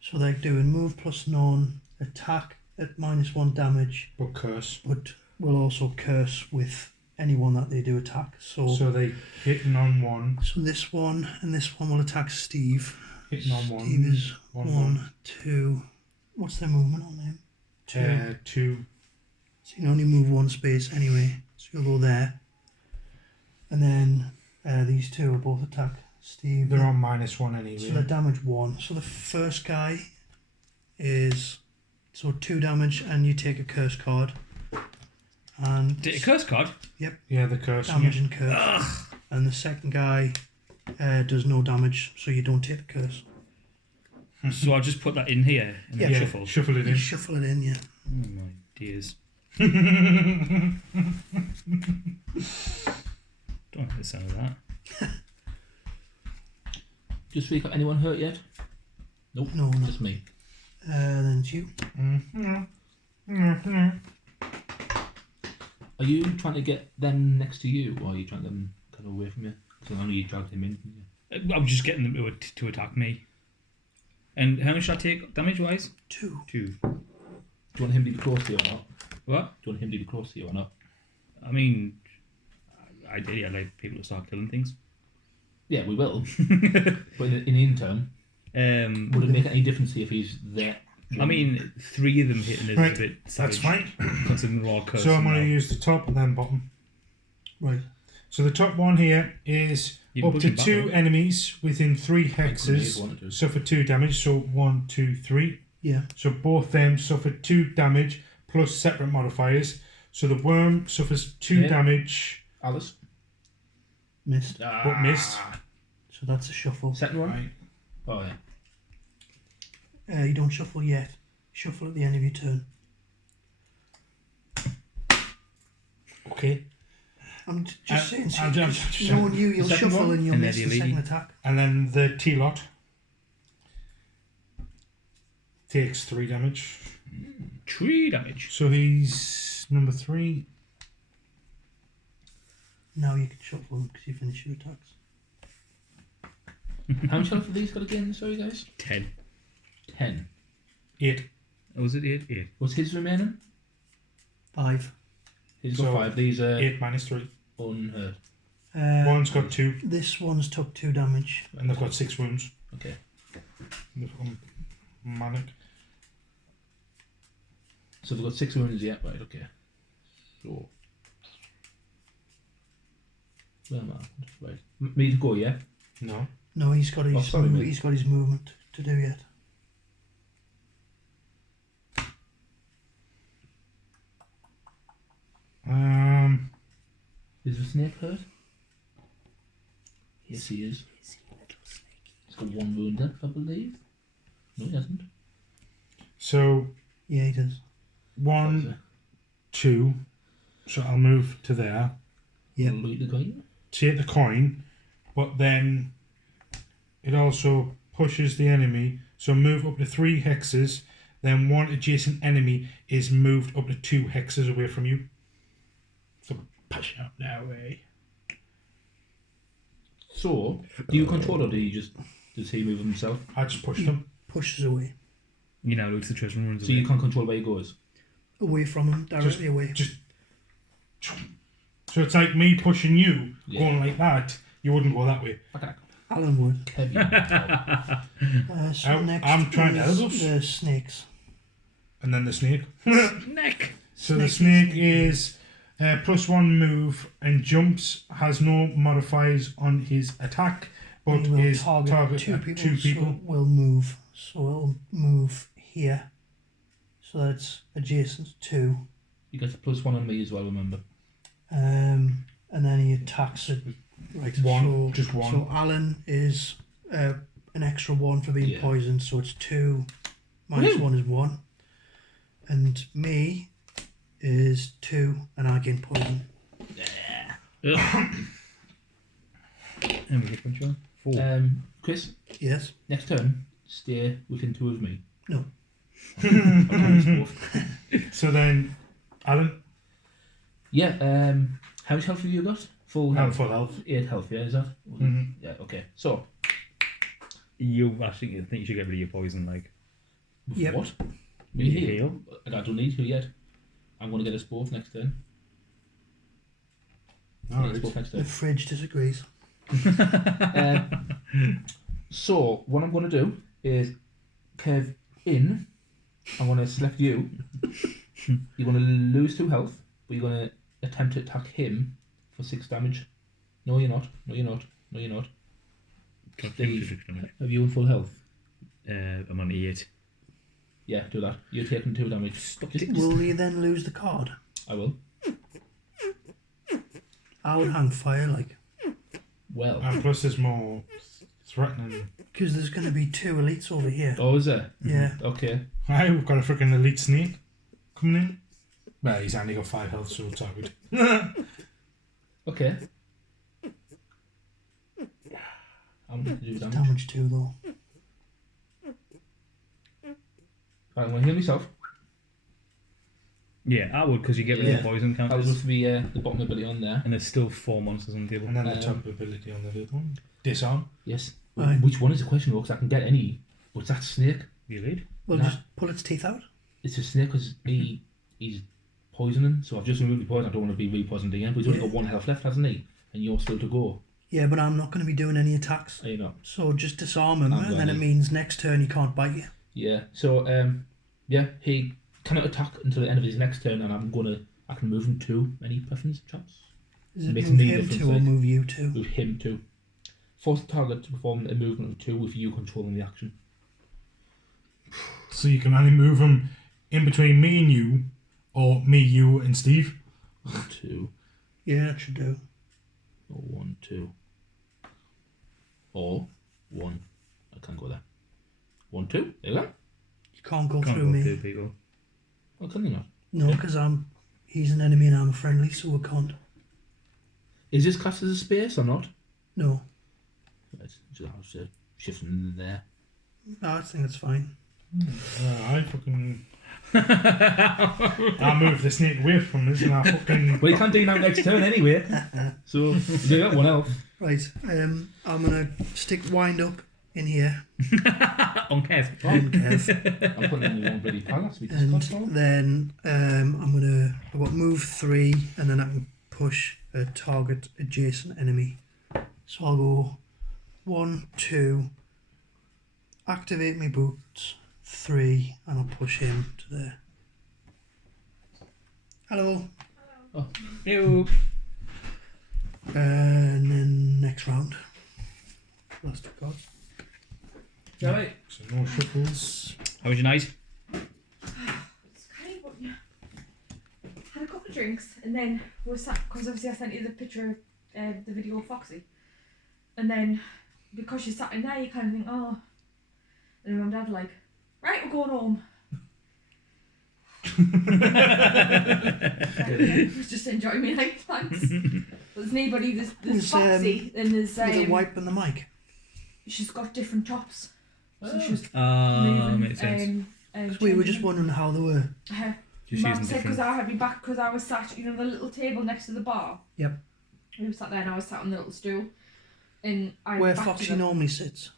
So they're doing move plus none, attack at -1 damage, But curse. but will also curse with anyone that they do attack. So So they hitting on 1. So this one and this one will attack Steve. Hitting on 1. Steve is 1, 1, 2. What's their movement on them? 2. 2. So you can only move 1 space anyway. So you'll go there. And then these 2 will both attack Steve. They're on -1 anyway. So they're damage 1. So the first guy is 2 damage, and you take a curse card. And Did a curse card? Yeah, the curse. damage and curse. And the second guy does no damage, so you don't take the curse. So I'll just put that in here and then Yeah. shuffle. Shuffle it You in. shuffle it in, yeah. Oh my dears. Don't like the sound of that. Just see, got anyone hurt yet? Nope. No, no. Just me. Then it's you. Are you trying to get them next to you, or are you trying to get them kind of away from you? Because I know you dragged him in. Yeah. I'm just getting them to attack me. And how much should I take damage wise? 2. 2. Do you want him to be close to you or not? What? Do you want him to be close to you or not? I mean, ideally I'd like people to start killing things. Yeah, we will. But in the interim, would it make any difference if he's there? I mean, 3 of them hitting is Right, a bit That's savage. fine. Considering they're all cursed. So I'm going to now. use the top and then bottom. Right. So the top one here is You can up push to him back 2 on. enemies within 3 if you hexes wanted to. suffer 2 damage. So 1, 2, 3. Yeah. So both them suffer 2 damage plus separate modifiers. So the worm suffers 2 Yeah. damage. Alice? Missed. But missed. So that's a shuffle. Second one? Right. Oh, yeah. You don't shuffle yet. Shuffle at the end of your turn. Okay. I'm just saying, so I'm just just- knowing you, you'll the second shuffle one? and you'll And miss then the the second lady. attack. And then the T-lot takes 3 damage. 3 damage. So he's number 3. Now you can shuffle them because you finish your attacks. How much health have these got again? Sorry, guys. 10. 10. 8. Oh, was it 8? 8. What's his remaining? 5. He's got So, 5. These are 8 minus 3. unhurt. One's got 2, This one's took 2 damage. and they've got 6 wounds. Okay. They've got manic. So they've got 6 wounds yet, right? Okay. So. Where am I? Right. Me to go, yeah? No. No, he's got his Oh, sorry, mate. he's got his movement to do yet. Is the snake hurt? Yes, he is. He's got one wound left, I believe. No, he hasn't. So Yeah, he does. 1, 2. So I'll move to there. Yep. Loot the coin. Take the coin, but then it also pushes the enemy. So move up to 3 hexes. Then one adjacent enemy is moved up to 2 hexes away from you. So push out that way. So, do you control or does he move himself? I just pushed him. Pushes away. You now looks the treasure and runs So away. you can't control where he goes? Away from him, directly away. Just. So it's like me pushing you, Yeah. going like that. You wouldn't go that way. Alan would. Heavy. So I'm- next I'm trying to is help us. the snakes. And then the snake. Neck. So the snake is +1 move and jumps, has no modifiers on his attack, but He will is target target 2 at people. 2 So people. it will move. So it'll move here. So that's adjacent to. You get a +1 on me as well, remember? And then he attacks it. Right. One, So, just one. So Alan is an extra 1 for being Yeah. poisoned. So it's 2 minus Woo. 1 is 1. And me is 2, and I gain poison. And we get control. 4. Chris, Yes. next turn, stay within 2 of me. No. I'm trying to both. So then, Alan, Yeah, how much health have you got? Full I'm health? full health. 8 health, yeah, is that? Mhm. Yeah, okay. So, I think you should get rid of your poison, like. Yep. what? You Me heal? heal. I don't need to yet. I'm going to get us both next turn. Get us Alright. both next The turn. fridge disagrees. So, what I'm going to do is curve in. I'm going to select you. You're going to lose 2 health, but you're going to attempt to attack him for 6 damage. No, you're not. No, you're not. No, you're not. Steve, have you in full health? I'm on 8. Yeah, do that. You're taking 2 damage. Will you then lose the card? I will. I would hang fire, like. Well. And plus there's more threatening. Because there's going to be 2 elites over here. Oh, is there? Yeah. Okay. Hi, we've got a freaking elite snake coming in. Well, he's only got 5 health, so it's all good. Okay. I'm going to do damage. Damage 2, though. Right, I'm going to heal myself. Yeah, I would, because you get rid of the poison That was counters. with the bottom ability on there. And there's still 4 monsters on the table. And then the top ability on the little one. Disarm. Yes. Aye. Which one is the question, though? Because I can get any. What's that snake? You lead? Well, Nah. just pull its teeth out. It's a snake because he's poisoning. So I've just removed the poison. I don't want to be re-poisoned again. But he's only got 1 health left, hasn't he? And you're still to go. Yeah, but I'm not going to be doing any attacks. Are you not? So just disarm him, I'm and then it going means next turn he can't bite you. Yeah. So yeah, he cannot attack until the end of his next turn, and I can move him 2. Any preference, chaps? Is it Makes move me him different, 2 or like. move you 2? Move him 2. Force the target to perform a movement of 2 with you controlling the action. So you can only move him in between me and you, or me, you, and Steve. 1, 2, Yeah, it should do. or 1, 2, or 1. I can't go there. 1, 2. There you go. You can't go Can't through go me. through people. Oh, can you not? No, because he's an enemy and I'm a friendly, so we can't. Is this classed as a space or not? No. Right, so I'll just shift him there. No, I think it's fine. I fucking. I move the snake away from this and I fucking. Well, you can't do that next turn anyway. So do that one else. Right, I'm going to stick wind up in here. On Kev. On Kev. I'm putting in one bloody palace. We And discussed all. then I've got move 3, and then I can push a target adjacent enemy. So I'll go 1, 2, activate my boots, 3, and I'll push him to there. Hello. Ew. And then next round. Last of cards. Right. So no shuffles. How was your night? It's kind of what you had a couple of drinks and then we sat because obviously I sent you the picture of the video of Foxy, and then because she's sat in there, you kind of think, oh, and Mum and Dad are like, right, we're going home. I was just enjoying my life, thanks. There's nobody, there's Was, Foxy, and there's With a wipe and the mic. she's got different tops, so she was Ah, moving. makes sense. 'Cause we were just changing. wondering how they were. Just Mum using said different. because I had me back because I was sat, you know, the little table next to the bar. Yep. We were sat there and I was sat on the little stool, and I Where back to Foxy them. normally sits.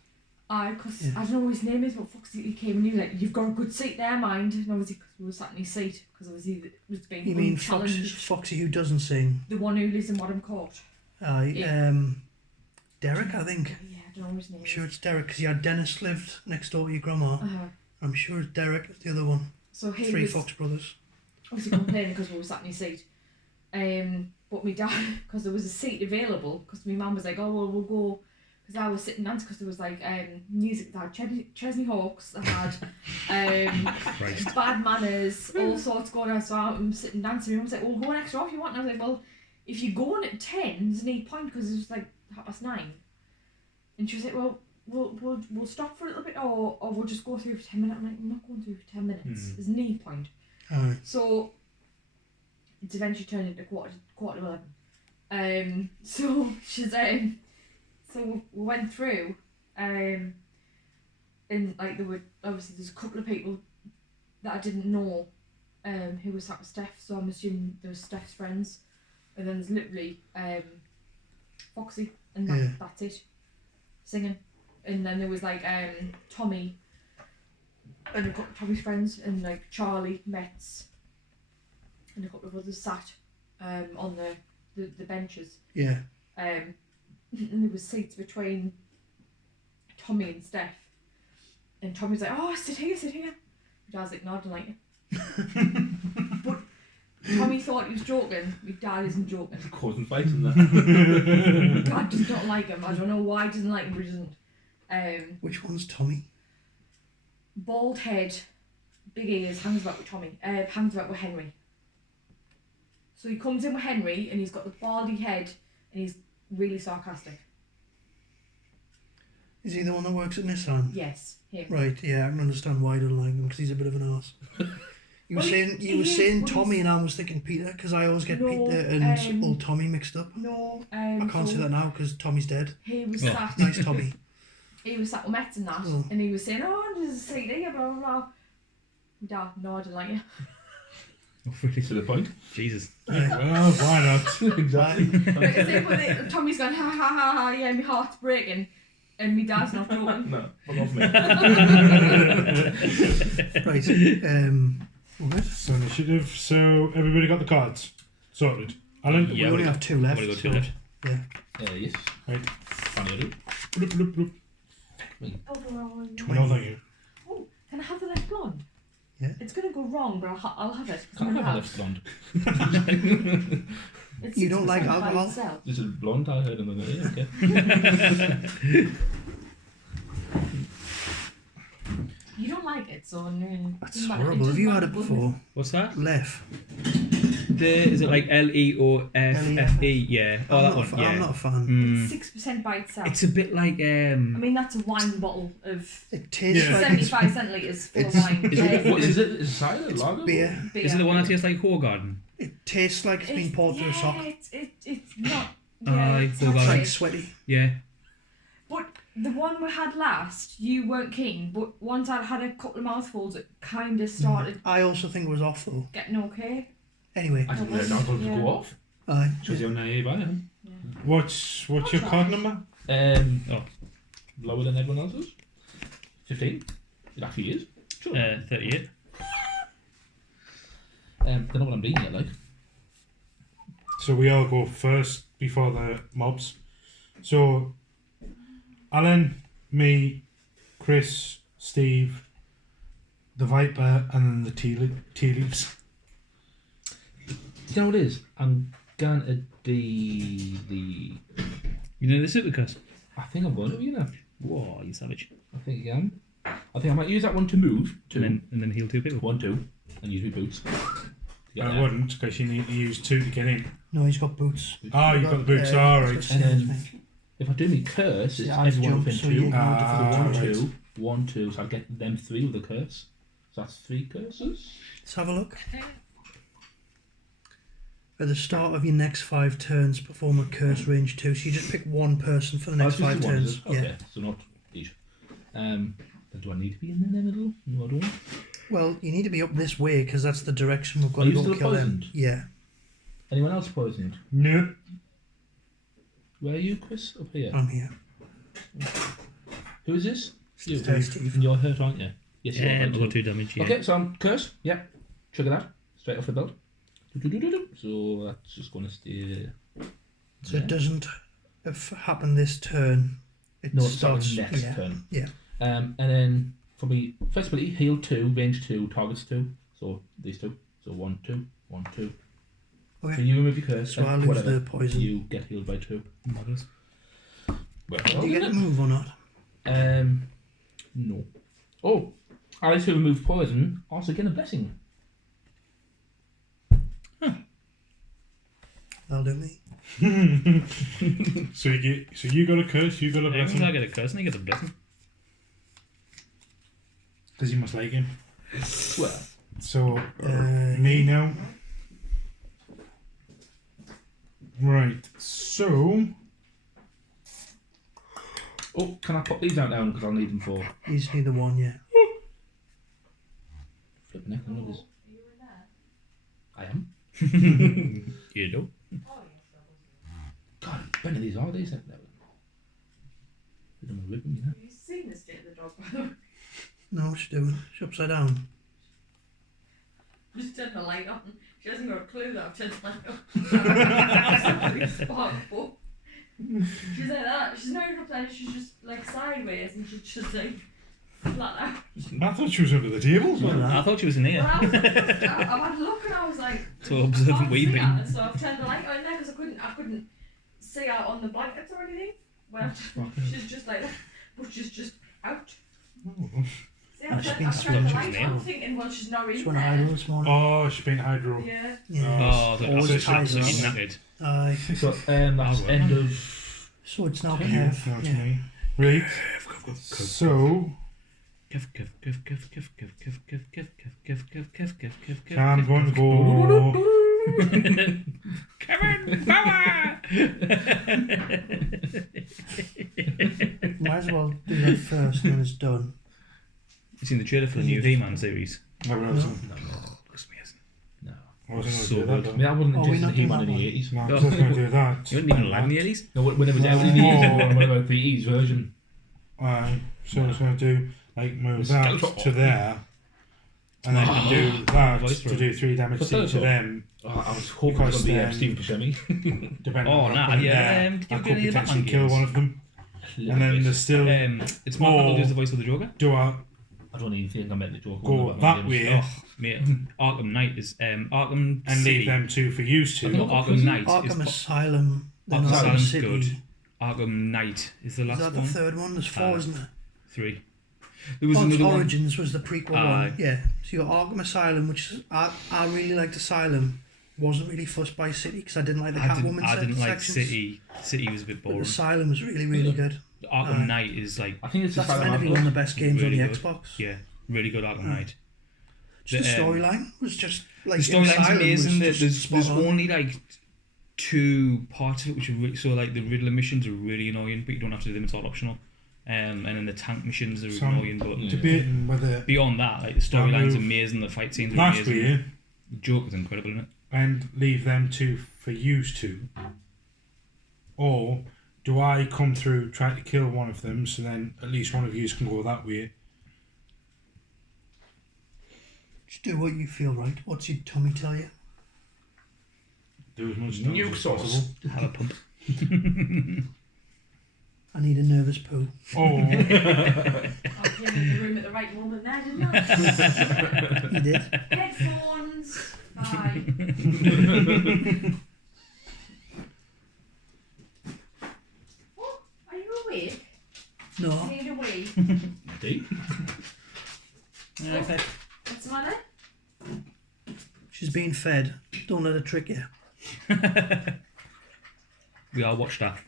Because Yeah. I don't know what his name is, but Foxy he came and he was like, "You've got a good seat there, mind." And obviously, because we were sat in his seat, because obviously it was being You mean unchallenged. Foxy who doesn't sing? The one who lives in Wadham Court. Aye, Derek, I think. Yeah, I don't know what his name I'm sure is. it's Derek because Dennis lived next door to your grandma. Uh-huh. I'm sure it's Derek, the other one. So he Three was Fox brothers. obviously complaining because we were sat in his seat. But my dad, because there was a seat available, because my mum was like, "Oh well, we'll go." Because I was sitting down because there was like music that had Chesney Hawks, that had Christ. bad manners, all sorts going on. So I'm sitting dancing. My mum was like, "Well, go an extra off if you want." And I was like, "Well, if you're going at 10, there's no point because it was like 9:30." And she was like, "Well, we'll stop for a little bit, or we'll just go through for 10 minutes." I'm like, "I'm not going through for 10 minutes. There's no point." Aye. So it's eventually turned into quarter to 11. So she's so we went through, and like there were obviously there's a couple of people that I didn't know, who was sat with Steph. So I'm assuming there was Steph's friends, and then there's literally Foxy, and Yeah. that's it, singing. And then there was like Tommy, and a couple of Tommy's friends, and like Charlie, Metz, and a couple of others sat on the benches. Yeah. And there was seats between Tommy and Steph. And Tommy's like, "Oh, sit here, sit here." My dad's like, "No, I don't like it." But Tommy thought he was joking. My dad isn't joking. Causing fights in there. My dad does not like him. I don't know why he doesn't like him, but he doesn't. Which one's Tommy? Bald head, big ears, hangs about with Tommy. Hangs about with Henry. So he comes in with Henry, and he's got the baldy head, and he's really sarcastic. Is he the one that works at Nissan? Yes, him. Right, yeah, I can understand why I don't like him because he's a bit of an arse. You were Well, saying he is, saying but Tommy he's- and I was thinking Peter because I always get No, Peter and old Tommy mixed up. No, I can't say that now because Tommy's dead. He was Oh. sat. Nice Tommy. He was sat with Metz and that, Oh. and he was saying, "Oh, there's a CD, blah blah blah." Dad, no, I didn't like you. Oh, really? To the point. Jesus. Well, why not? Exactly. Like I say, but Tommy's going, "Ha ha ha ha, yeah, my heart's breaking," and my dad's not joking. No, fuck off me. Right. We're good. So initiative. So everybody got the cards sorted. Alan. We Yeah, only we- have two I'm left. gonna go so- two left. Yeah. Yes. Right. Funny, I do. Bloop, bloop, bloop. No, thank you. Oh, can I have the left blonde? Yeah. It's gonna go wrong, but I'll have it. 'cause Can't I'm have a allowed. left blonde. It's You don't like 6% by alcohol? itself. This is blonde, I heard, and then okay. You don't like it, so That's horrible. Have you had it before? What's that? Left. Is it like LEOFFE? Yeah. Oh, that one. Yeah. I'm not a fan. Mm. 6% by itself. It's a bit like I mean, that's a wine bottle of It tastes Yeah. like it's 75 centilitres full of it's- wine. Is it, what is it? Is it cider? it's Lager? beer. Is it the one that tastes like Hogarden? It tastes like it's been poured through a sock. It's not. Aye, it's full not body. It's great. like sweaty. Yeah. But the one we had last, you weren't keen. But once I'd had a couple of mouthfuls, it kind of started I also think it was off though. getting okay. Anyway. I think they're not going to Yeah. go off. Aye. Shows you're naive, I am. What's your try. card number? Oh. Lower than everyone else's. 15. It actually is. Sure. 38. Don't know what I'm doing yet, like. So we all go first before the mobs. So Alan, me, Chris, Steve, the Viper, and then the tea leaves. You know what it is? I'm going to the. You know the supercars? I think I'm going to, you know. Whoa, you savage. I think I am. I think I might use that one to move. Two. And then heal two people. 1, 2. And use my boots. To get I there. wouldn't, because you need to use 2 to get in. No, he's got boots. Ah, you've got the boots, alright. he's got And then- stairs, mate. If I do my curse, it's Yeah, I've everyone jumped, within so you 2. ignore So Ah, one, right. 2, 1, 2. So I get them 3 with the curse. So that's 3 curses. Let's have a look. At the start of your next 5 turns, perform a curse range 2. So you just pick one person for the next Oh, it's just 5 the one, turns. is it? Okay, so not each. Then do I need to be in the middle? No, I don't. Well, you need to be up this way because that's the direction we've got Are to you go still kill them. poisoned? Yeah. Anyone else poisoned? No. Where are you, Chris? Up here. I'm here. Who is this? You. Steve. And you're hurt, aren't you? Yes, you are. Yeah, right, I've too. got 2 damage. Yeah. Okay, so I'm cursed. Yeah. Trigger that. Straight off the belt. Do-do-do-do-do. So that's just going to stay. So it doesn't happen this turn. It No, it starts starts next yeah. turn. Yeah. And then for me, first ability, heal 2, range 2, targets 2. So these 2. So 1, 2, 1, 2. Okay. So you remove your curse. So I and lose whatever, the poison. You get healed by 2. Marvellous. Well, Do you get to move or not? No. Oh, allies who remove poison also get a blessing. That'll do me. So you got a curse, you got a Everyone's blessing. I get a curse and I get a blessing. Because you must like him. Well, So, Uh, me now. Right, so. oh, can I pop these out down because I'll need them for You just need the one, yeah. flipping heck, look at this. I am. You know. God, Ben, these are these. They don't rip them, you know. Have you seen the state of the dog, by the way? No, what's she doing? She's upside down. Just turned the light on. She hasn't got a clue that I've turned the light on. Sparkle. She's like that. She's not even upside down, she's just like sideways and she's just like flat out. I thought she was under the table. I thought she was in here. Well, I was like, I've had a look and I was like, So observant can't see weeping. her, so I've turned the light on there because I couldn't see her on the blankets or anything. Well, she's just like that, but she's just out. See, Oh, she's been I've turned the switched light now. on thinking, well, she's not She really went to hide there. this morning. Oh, she's been hydro. Yeah. Yeah. Oh, the Always absolute ties absolutely up. knackered. Aye. So that's Oh, well. end of. So it's now Turn. Kev. Now it's Yeah. me. Right. So, I'm going to go. Kevin, power! Might as well do that first and then it's done. You seen the trailer for the new He-Man series? No, I wasn't. Looks amazing. No. I wasn't going to So do that. good. I mean, I wasn't Oh, we're interested in not doing He-Man in that the one. 80s. No, I was going to do that. You weren't even alive in the 80s? No, when it was out in the 80s, or whatever, the 80s version. So I was going to do, like, move that Skeletor. to there. And then Oh. do that Voice to room. do 3 damage For to each of Skeletor. them. Oh, I was hoping it was going to be Steve Buscemi. Depending Oh, on what nah, I put in yeah, there, did you I get could any of the potentially Batman kill games? one of them. And then there's still. It's Mark Hamill does the voice of the Joker. Do I I don't even think I meant the joke. go that way Oh, mate. Arkham Knight is Arkham and City. leave them 2 for use I to? don't No, know. Arkham Knight Arkham is Asylum. Then Arkham Arkham Asylum's City. good. Arkham Knight is the Is last that the one. third one? There's 4, isn't there? 3. There was Oh, another one. Origins was the prequel Aye. one. Yeah. So you got Arkham Asylum, which is, I really liked Asylum. Wasn't really fussed by City because I didn't like the Catwoman I didn't like sections. City. City was a bit But boring. Asylum was really, really good. Arkham Aye. Knight is like I think it's That's the meant to be one of the best games Really on the good. Xbox. yeah, really good Arkham Knight. Just the The, storyline was just like The storyline's Asylum amazing. was just There's spot on. only like 2 parts of it which are so like the Riddler missions are really annoying, but you don't have to do them. It's all optional. And then the tank missions are So- annoying, but Debating whether beyond that, like the storyline's move amazing. The fight scenes are last amazing. year The Joker's incredible in it. and leave them 2 for use to. Or do I come through, try to kill one of them, so then at least one of you can go that way? Just do what you feel right. What's your tummy tell you? Do as much Nuke damage as sauce. possible. Have a pump. I need a nervous poo. Or I came in the room at the right moment there, didn't I? You did. Headphones. Bye. What? Are you awake? No. I need a wee. Deep. What's the matter? She's being fed. Don't let her trick you. We all watched that.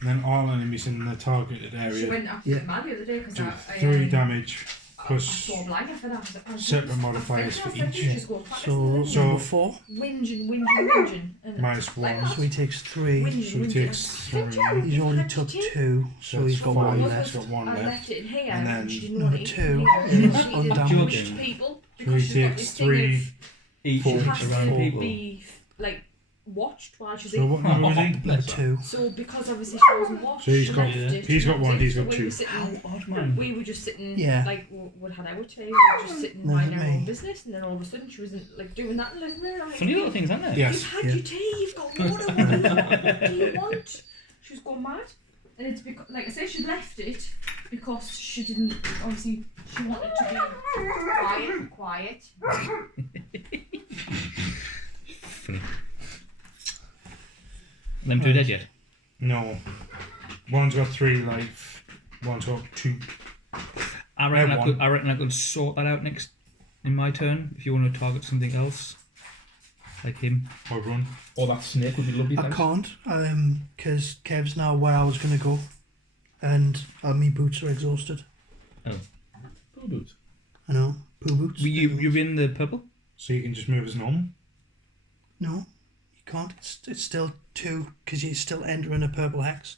And then all enemies in the targeted She area went absolutely mad the other day because do I 3 damage I plus saw blind after that. I was separate just- modifiers I for said, each. "You just go and practice So, it." So- number 4. Whinging. And Minus like 1. that. So he takes 3. Whinging, So he whinging. takes I said, 3. "Joe, He's you've already had took your tea." 2, so That's he's got 5. 1 One left. He's got 1 I left. left it in here And then she didn't number want it 2 in here. is She needed undamaged. people So he because she's got takes this thing 3. of Each Four. she has around to people. be like watched while she's So what number was he? Number 2. So because obviously she wasn't watched, So he's she got- left it, he's got and 1, he's so got we 2. were sitting- Odd man. We were just sitting, Yeah. like, we'd had our tea, we were just sitting No, minding our me. own business, and then all of a sudden she wasn't, like, doing that in the living room. I'm like, Funny little things, aren't they? Yes. You've had Yeah. your tea, you've got water, what do you want? She was going mad. And it's because, like I say, she left it because she didn't, obviously, she wanted to be quiet. Funny. Them two dead yet? No. One's got 3 life. One's got 2. I reckon one. I reckon I could sort that out next in my turn. If you want to target something else, like him. Or run. Or that snake would be lovely. I thanks. can't, because Kev's now where I was going to go, and my boots are exhausted. Poo boots. I know, poo boots. You're in the purple. So you can just move as normal. No, you can't. It's still 2, because you're still entering a purple hex.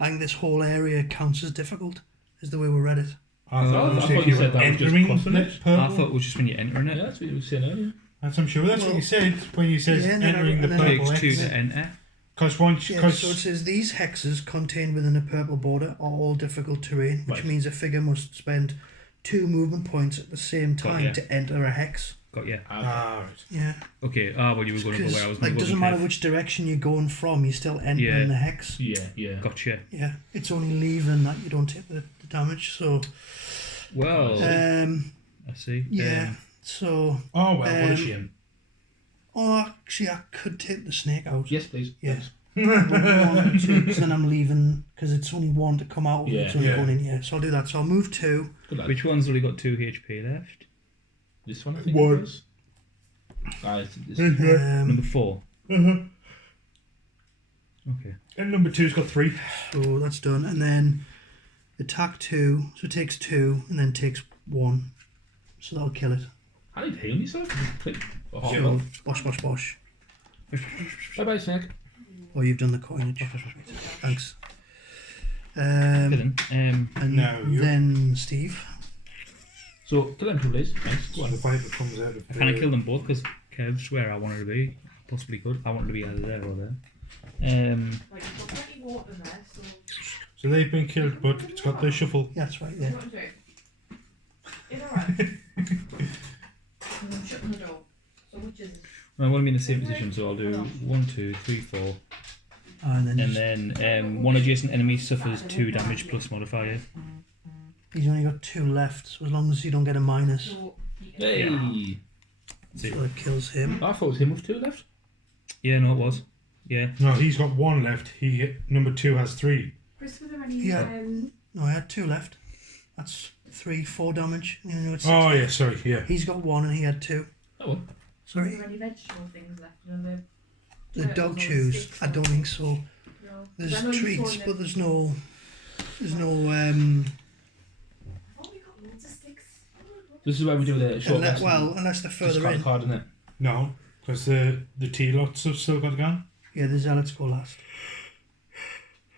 I think this whole area counts as difficult, is the way we read it. I I thought thought you said that was just entering crossing the it. purple. I thought it was just when you're entering Yeah, it. that's what you were saying earlier. I'm sure that's what you said when you said Yeah, and then entering the and then- purple Takes 2 X. to enter. Because once, Yeah, because so it says these hexes contained within a purple border are all difficult terrain, which Right. means a figure must spend 2 movement points at the same Got time ya. to enter a hex. Got you. right. Yeah, Okay. Well, you were going to go because where I was like going to go. doesn't matter which direction you're going from, you're still entering Yeah. the hex. Yeah. Gotcha. Yeah, it's only leaving that you don't take the damage. So, Well, I see. yeah. So, Oh well, what a Um, shame. actually, I could take the snake out. Yes, please. Yeah. Because then I'm leaving because it's only 1 to come out. Yeah. It's only Yeah. going in. Yeah, so I'll do that. So I'll move 2. Good lad. Which one's only got 2 HP left? This one, I think. One. It was. It's Number 4. Uh-huh. Okay. And number 2's got 3. So that's done, and then attack 2. So it takes 2, and then takes 1. So that'll kill it. I need to heal myself. Click. Oh, So bosh, bosh, bosh. Bye bye, snake. Oh, you've done the coinage. Thanks. Kidding. And No, you- then Steve. So, kill them two, please. Nice. Go So on. the Viper comes out of I kind of killed them both because Kev's where I wanted to be. Possibly could. I wanted to be either there or there. Like, you've got plenty of water there, so So they've been killed, but it's got the shuffle. Yeah, that's right. what do Yeah. you want to do? It's alright. Because I'm shutting the door. So which is it? I want to be in the same position, so I'll do 1, 2, 3, 4, And then and then one adjacent enemy suffers 2 damage plus modifier. he's only got 2 left. So as long as you don't get a minus, So you can Hey! See. so it kills him. I thought it was him with 2 left. Yeah, no, it was. Yeah. No, he's got 1 left. Number 2 has 3. Chris, were there any Yeah. No, I had 2 left. That's 3, 4 damage. You know, it's Oh yeah, sorry, yeah. He's got 1 and he had 2. Oh, well. were Sorry. there any vegetable things left? You know, The turtles dog or chews. sticks I or- don't think so. No. There's I know you treats, told me- but there's no. There's no. Oh, we got loads of sticks. This is where we do the short Unless, rest. well, unless they're further Discard in. card, isn't it? No, because the tea lots have still got to go. Yeah, the zealots go last.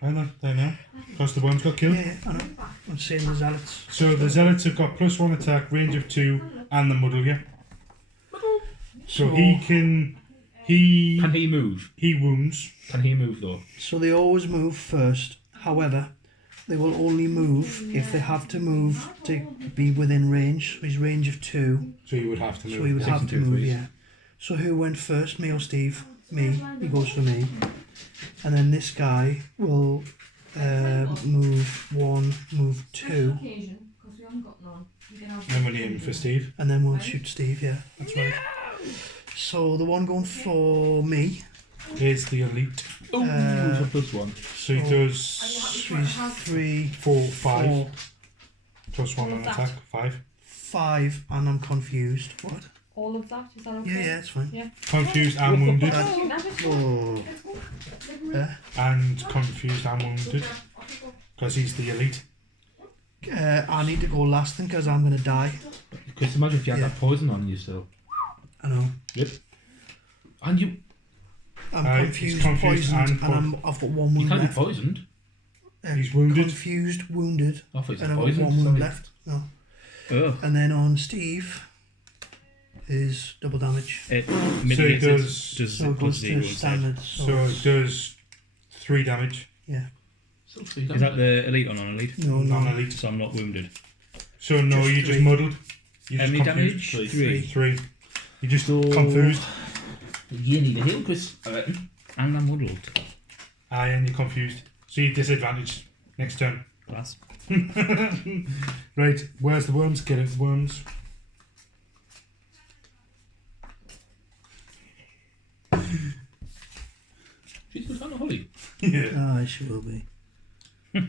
I know, they know. Because the one's got killed. Yeah, yeah, I know. I'm saying the zealots. So the zealots have got +1 attack, range of 2, and the muddle, yeah. So he can. Can he move? He wounds. Can he move, though? So they always move first. However, they will only move if they have to move to be within range. So he's range of 2. So he would have to move. So he would Six have and to two move, threes. yeah. So who went first, me or Steve? Me. He goes for me. And then this guy will move 1, move 2, Occasion, because we haven't got none. You can have Then we'll aim for Steve. and then we'll shoot Steve, yeah. That's right. So the one going for me, Here's the elite. Oh, Uh, so plus 1. So he Oh. does so he's 3, 4, 5, 4, +1 on What's that? attack, 5. 5, and I'm confused. What? all of that? Is that okay? Yeah, it's fine. Yeah. Confused and wounded. Oh. And confused and wounded. Because he's the elite. I need to go last then because I'm going to die. Because imagine if you had Yeah. that poison on you still. I know. Yep. And you I'm he's confused, confused poisoned, and and I've got one wound can't be left. poisoned. He's wounded. Confused, wounded, I thought and you I've said got one poisoned. wound Sorry. left. No. Oh, And then on Steve is double damage. it So it mitigates it. does. Does So it it plus goes 0 to instead? standard. So it does 3 damage. Yeah. Still 3 Is damage. that the elite or non-elite? No, no. Non-elite. So I'm not wounded. So no, Just you just 3. muddled. You How just many confused. damage? 3. 3. You just So- confused. You need a heal, Chris, I reckon. And I'm muddled. Aye, and you're confused. So you're disadvantaged next turn. Class. Right, where's the worms? Get it, worms. She's good, Holly. Yeah. She will be. That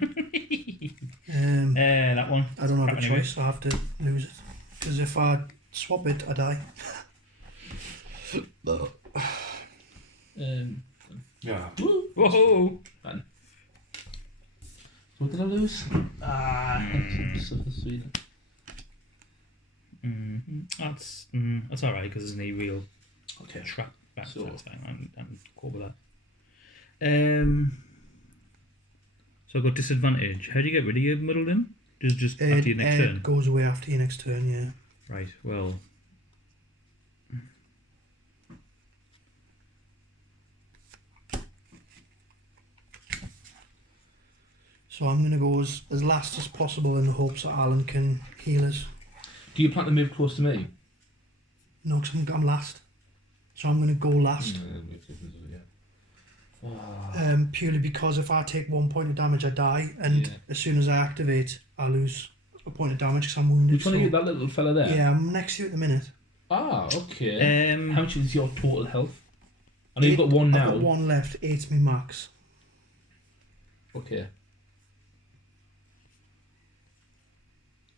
one. I don't have Crap a anyway. choice. I have to lose it. Because if I swap it, I die. Yeah. Whoa! What did I lose? Sweden. That's alright because there's no real Okay. trap back. So- That's fine. I'm cool with that. So I've got disadvantage. How do you get rid of your muddled in? Just after your next turn? It goes away after your next turn, yeah. Right, well. So I'm going to go as last as possible in the hopes that Alan can heal us. Do you plan to move close to me? No, because I'm last. So I'm going to go last. Purely because if I take 1 point of damage, I die. And Yeah. as soon as I activate, I lose a point of damage because I'm wounded. Which one are you, that little fella there? Yeah, I'm next to you at the minute. Ah, okay. Um, How much is your total health? I know you've got one now. I've got one left. 8's me max. Okay.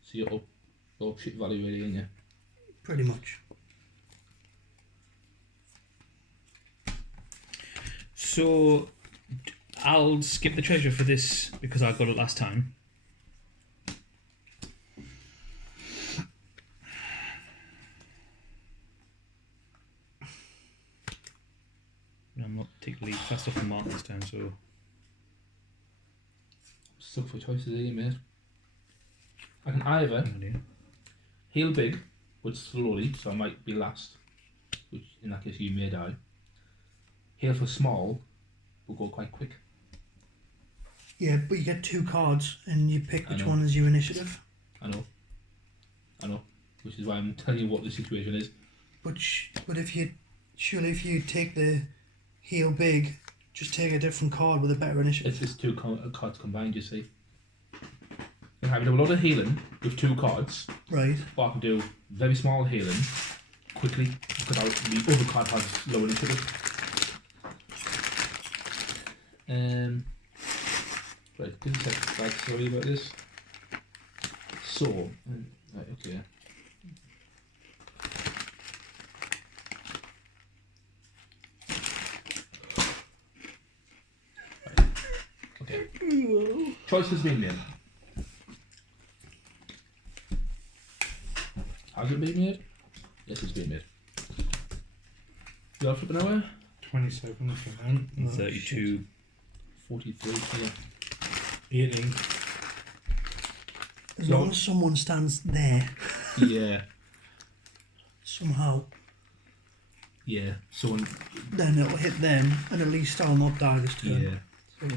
So you're up shit value really, ain't you? Pretty much. So I'll skip the treasure for this because I got it last time. I'm not particularly fast off the mark this time, so Stuck for choices here, mate. I can either no idea. heal big, but slowly, so I might be last, which in that case you may die. Heal for small, but go quite quick. Yeah, but you get 2 cards and you pick I which know. one is your initiative. I know, which is why I'm telling you what the situation is. But if you take the heal big, just take a different card with a better initiative. It's just 2 cards combined, you see. I can do a lot of healing with 2 cards, Right. or I can do very small healing quickly because the other card has low initiative. Right, give me a sec. Right, sorry about this. So, right, okay. Right, okay. Choice has been made. Has it been made? Yes, it's been made. You are flipping away? 27 for them. No, 32. 43 here. 18. As long as someone stands there Yeah, somehow, yeah. Someone, then it'll hit them, and at least I'll not die this turn. yeah. So,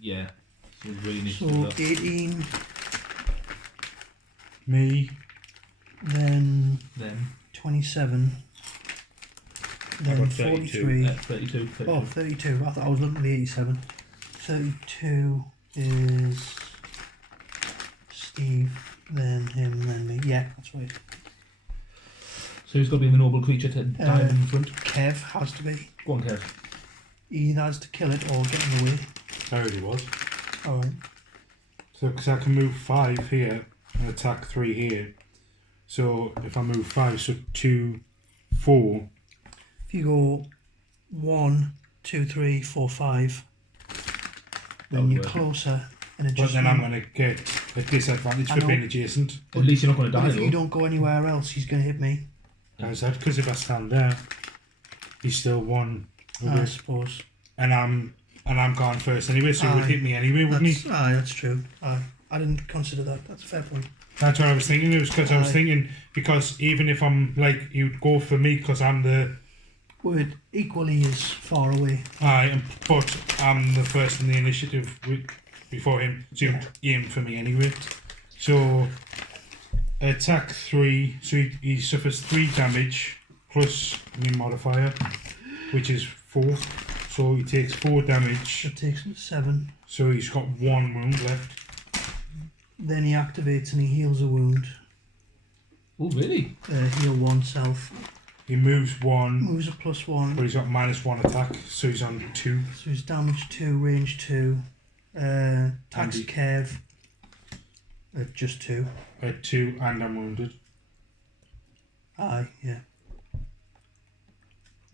Yeah. Someone really needs so to do that. 18, Me. then Then, 27, then got 32. 43. 32. 32. Oh, 32. I thought I was looking at the 87. 32 is Steve, then him, then me. Yeah, that's right. So who's got to be the noble creature to dive in front? Kev has to be. Go on, Kev. He either has to kill it or get in the way. I already was. Alright. So, because I can move 5 here and attack 3 here. So if I move 5, so 2, 4. If you go 1, 2, 3, 4, 5, then would you're work. closer, and it But just then I'm going to get a disadvantage I for know. being adjacent. At least you're not going to But die if you though. don't go anywhere else, he's going to hit me. How's that? Because if I stand there, he's still 1. I suppose. And I'm gone first anyway, so he would Aye. hit me anyway, wouldn't he? That's true. Aye. I didn't consider that. That's a fair point. That's what I was thinking. It was because I was Aye. thinking, because even if I'm like, you'd go for me because I'm the. Word equally is far away. But I'm the first in the initiative before him, so Yeah. he aimed for me anyway. So, attack 3, so he suffers 3 damage plus my modifier, which is 4. So he takes 4 damage. It takes him 7. So he's got 1 wound left. Then he activates and he heals a wound. Oh, really? Heal 1 self. He moves 1, Moves a +1. but he's got -1 attack, so he's on 2. So he's damage 2, range 2. Tax Andy. Kev at just 2. At 2, and I'm wounded. Aye, yeah.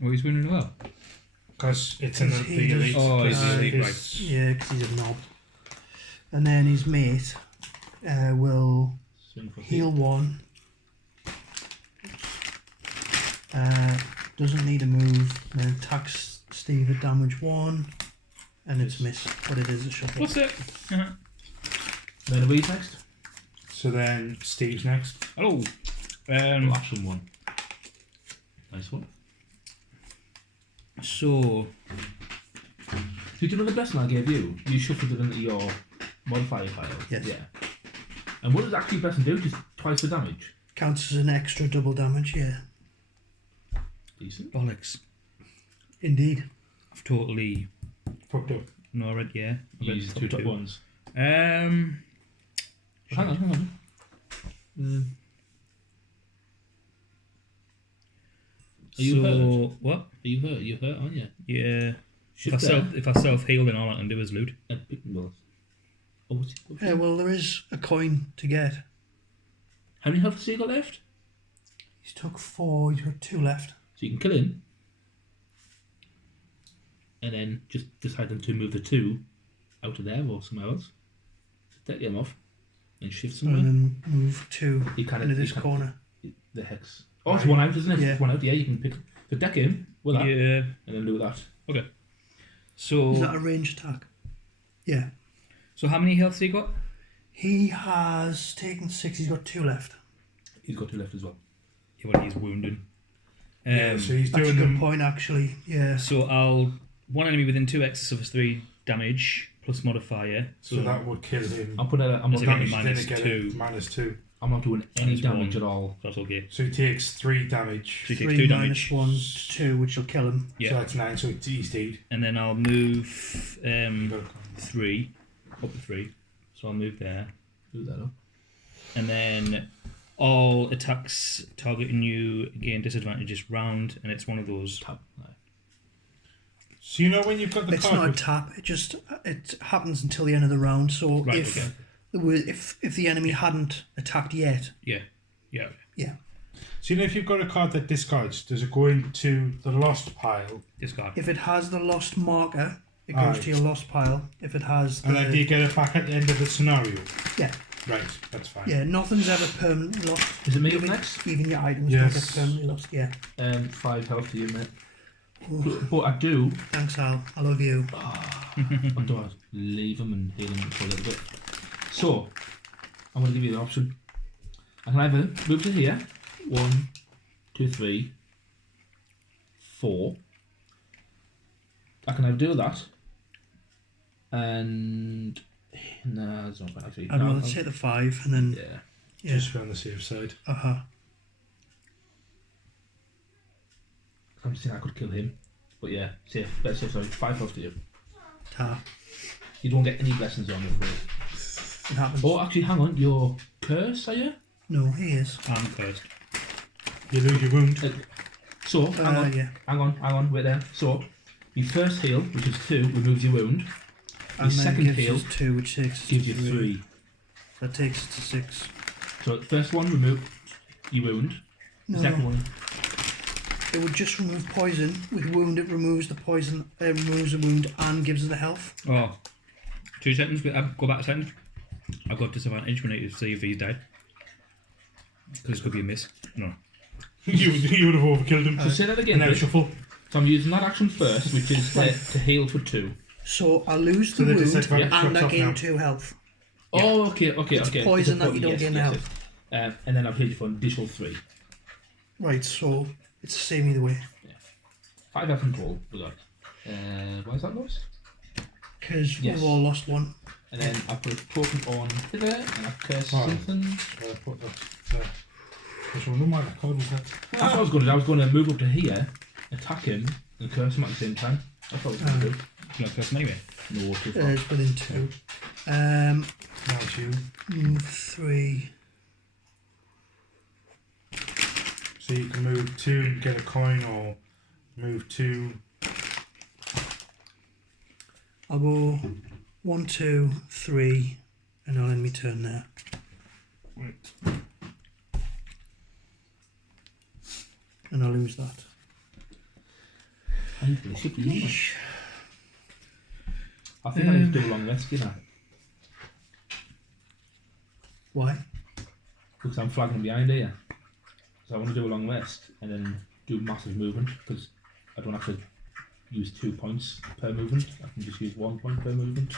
Oh, he's winning well. Because it's in the Because he elite. does- Oh, he's because the elite, it's- Yeah, because he's a knob. And then his mate will Swing for heal 1. Doesn't need a move. And then attacks Steve at damage 1. And it's missed, but it is a shuffle. What's it? Uh-huh. Then a wee next. So then Steve's next. Hello. Action one. Nice one. So, Did you know the blessing I gave you? You shuffled it into your modifier pile. Yes. Yeah. And what does actually blessing do? Just twice the damage. Counts as an extra double damage, yeah. Decent. bollocks. Indeed. I've totally Fucked up. no, I read yeah. I You read use the two top top ones. Um, Hang on. Are you hurt? what? Are you hurt? You hurt, aren't you? Yeah. Should If I self heal, then all I can do is loot. Well, oh, what's Well, there is a coin to get. how many health has he got left? He's took 4, he's got 2 left. So you can kill him. And then just decide to move the 2 out of there or somewhere else. Take him off. And shift somewhere. And then move 2 You can into this corner. The hex. Oh, it's one out, isn't it? Yeah. It's one out. Yeah, you can pick the deck him with that, Yeah. and then do that. So, Is that a ranged attack? Yeah. so how many healths he got? He has taken 6, he's got 2 left. He's got 2 left as well. Yeah, well, he's wounded. Yeah, so he's That's a doing good them. point, actually. Yeah. So I'll one enemy within 2 X suffers 3 damage plus modifier. So that would kill him. I'm putting. I'm It's not. a Doing, minus Then two. -2. I'm not doing any Minus damage one. at all. That's okay. So he takes 3 damage. So he takes 3 2 minus damage. 1 to 2, which will kill him. Yeah. So that's 9. So he's dead. And then I'll move You got it. 3 up to 3. So I'll move there. Do that up. And then all attacks targeting you gain disadvantages round, and it's one of those. Tap. Right. So you know when you've got the It's card not a with- tap. It happens until the end of the round. So Right, if okay. if the enemy hadn't attacked yet, Yeah. Yeah. So you know if you've got a card that discards, does it go into the lost pile? Discard. if it has the lost marker, it goes Aye. to your lost pile. If it has And then do you the get it back at the end of the scenario? yeah Right, that's fine. yeah, nothing's ever permanently lost. Is it me up Even- next? Even your items Yes. don't get permanently lost. Yeah. 5 health to you, mate. Ooh, But I do. thanks, Al. I love you. I do I leave him and heal him for a little bit. So I'm going to give you the option. I can either move to here. 1, 2, 3, 4. I can either do that. And no, that's not bad actually. I'd No, rather take the 5 and then yeah. yeah. Just be on the safe side. I'm just saying I could kill him. But yeah, safe. Better safe, sorry. 5 health to you. Ta. You don't get any blessings on your face. It happens. Oh, actually, hang on. You're cursed, are you? No, he is. I'm cursed. You lose your wound. So, hang on. Yeah. Hang on, wait there. So, your first heal, which is 2, removes your wound. And then second gives heal us 2, which takes us Gives to you 3. That takes us to 6. So, the first one, remove. You wound. No, The second no. one. It would just remove poison. With wound, it removes the poison, removes the wound, and gives us the health. Oh, 2 seconds. Go back a second. I've got disadvantage when I need to see if he's dead. Because it could be a miss. No. You would have overkilled him. So say that And again. now Chris. shuffle. So I'm using that action first, which is to heal for 2. So I lose So the the wound, disadvantage and drops I off gain now. 2 health. Oh, okay. It's poison that you don't gain health. And then I've healed you for an additional 3. Right, so it's the same either way. 5 health in total. We got. Why is that noise? Because Yes. we've all lost one. And then I put a token on here, and I curse Oh. something. Put that there. Which one? No matter. Code was that? That's what I was going to do. I was going to move up to here, attack him, and curse him at the same time. That's what I was going to do. Can I curse him anyway? No, too far. It's within 2. Now it's you. Move 3. So you can move 2 and get a coin, or move 2. I'll go 1, 2, 3, and I'll end my turn there. Right. And I'll lose that. I think I need to do a long rest, you know. Why? Because I'm flagging behind here. So I want to do a long rest and then do massive movement because I don't have to use 2 points per movement. I can just use 1 point per movement.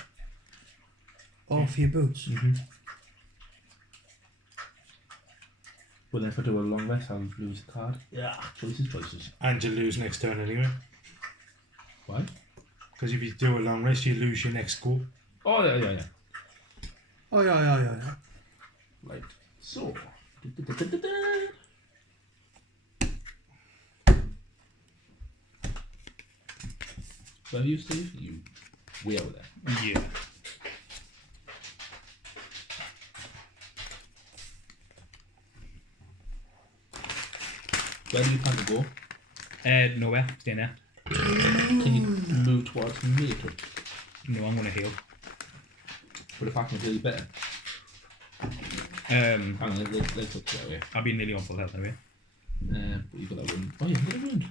Oh, for your boots. Mm-hmm. But then if I do a long rest, I'll lose a card. Yeah. Choices. And you lose next turn anyway. Why? Because if you do a long rest, you lose your next go. Oh, yeah. Oh, yeah. Right. So. Where are you, Steve? You way over there. Yeah. Where do you plan to go? Nowhere. Stay there. Can you move towards me? No, I'm going to heal. But if I can heal you better. Um, Hang on, let's look that way. I've been nearly on full health anyway. But you've got that wound. Oh, yeah, you've got a wound.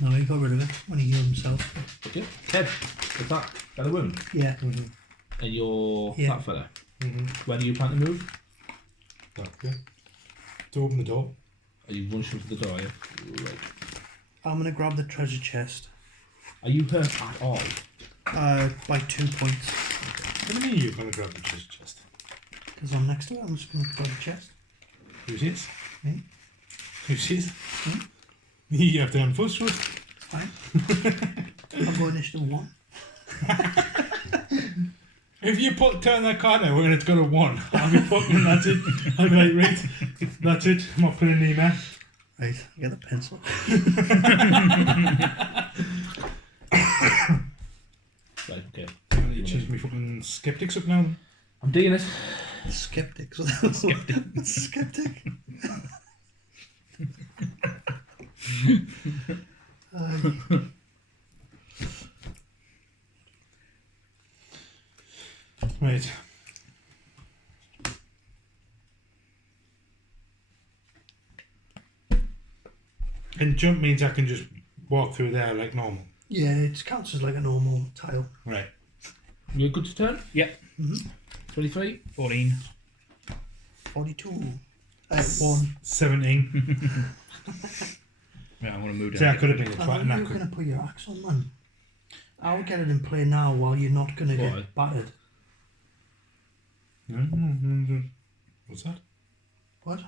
No, he got rid of it when he healed himself. Okay. Ted, what's that? Got a wound? Yeah. And you're Yeah. that fella. Mm-hmm. Where do you plan to move? That way. To open the door. Are you rushing for the door? Yeah? Right. I'm going to grab the treasure chest. Are you hurt at all? By 2 points. What do you mean you're going to grab the treasure chest? Because I'm next to it, I'm just going to grab the chest. Who's this? Me. Who's this? You have to run first, right? Fine. I'll go initiative 1. If you turn that card now and it's got a 1, I'll be fucking, that's it. I'll be like, right, that's it. I'm not putting any man. Right, I get the pencil. Right, okay. You choose me fucking skeptics up now. I'm digging it. Skeptic. Skeptic. Right. And jump means I can just walk through there like normal. Yeah, it counts as like a normal tile. Right. You're good to turn? Yep. 23? 14. 42. 1. 17. Yeah, I'm going to move See, I down. could have been a I twat thought and you I were could. going to put your axe on, man. I'll get it in play now while you're not going to Why? get battered. What's that? What?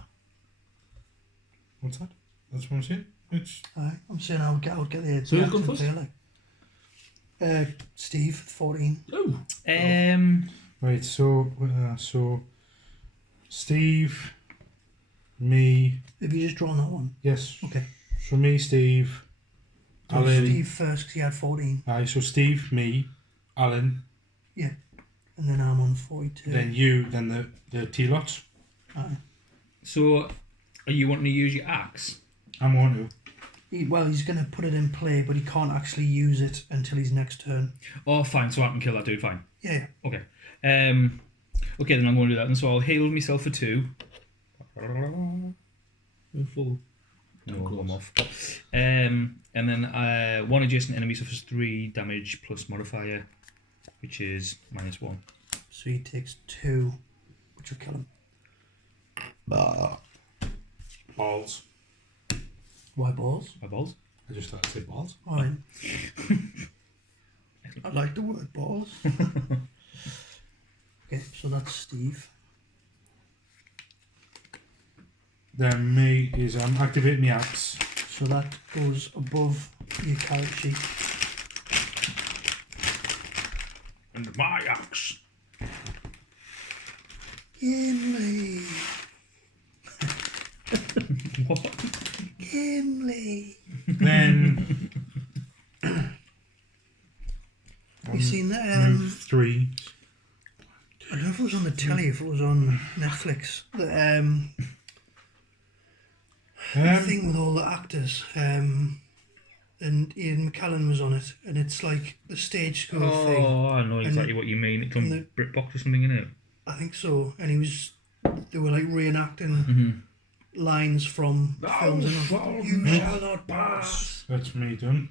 What's that? That's what I'm saying. It's I'm saying I'll get the So who's axe going in first? play, like. Steve, 14. Oh. right. So Steve, me. Have you just drawn that one? Yes. Okay. So me, Steve, So Alan. Steve first because he had 14. Aye. So Steve, me, Alan, And then I'm on 42. then you, then the T-lots. Aye. So, are you wanting to use your axe? I'm on to. He's going to put it in play, but he can't actually use it until his next turn. Oh, fine. So I can kill that dude. Fine. Yeah. Okay. Okay, then I'm going to do that. And so I'll heal myself for 2. Full. No, I'm off. And then one adjacent enemy suffers 3 damage plus modifier, which is -1. So he takes 2, which will kill him. Balls. Why balls? My balls. I just thought I'd say balls. Alright. I like the word balls. Okay, so that's Steve. Then me is activate my axe. So that goes above your character sheet. And my axe. Gimli! What? Gimli! Then Have you seen that? move 3. I don't know if it was on the telly, if it was on Netflix. The thing with all the actors. And Ian McKellen was on it, and it's like the stage school thing. Oh, I know exactly what you mean. It's from and BritBox or something, innit? I think so. And they were like reenacting lines from films. And I thought, you shall not pass. That's me done.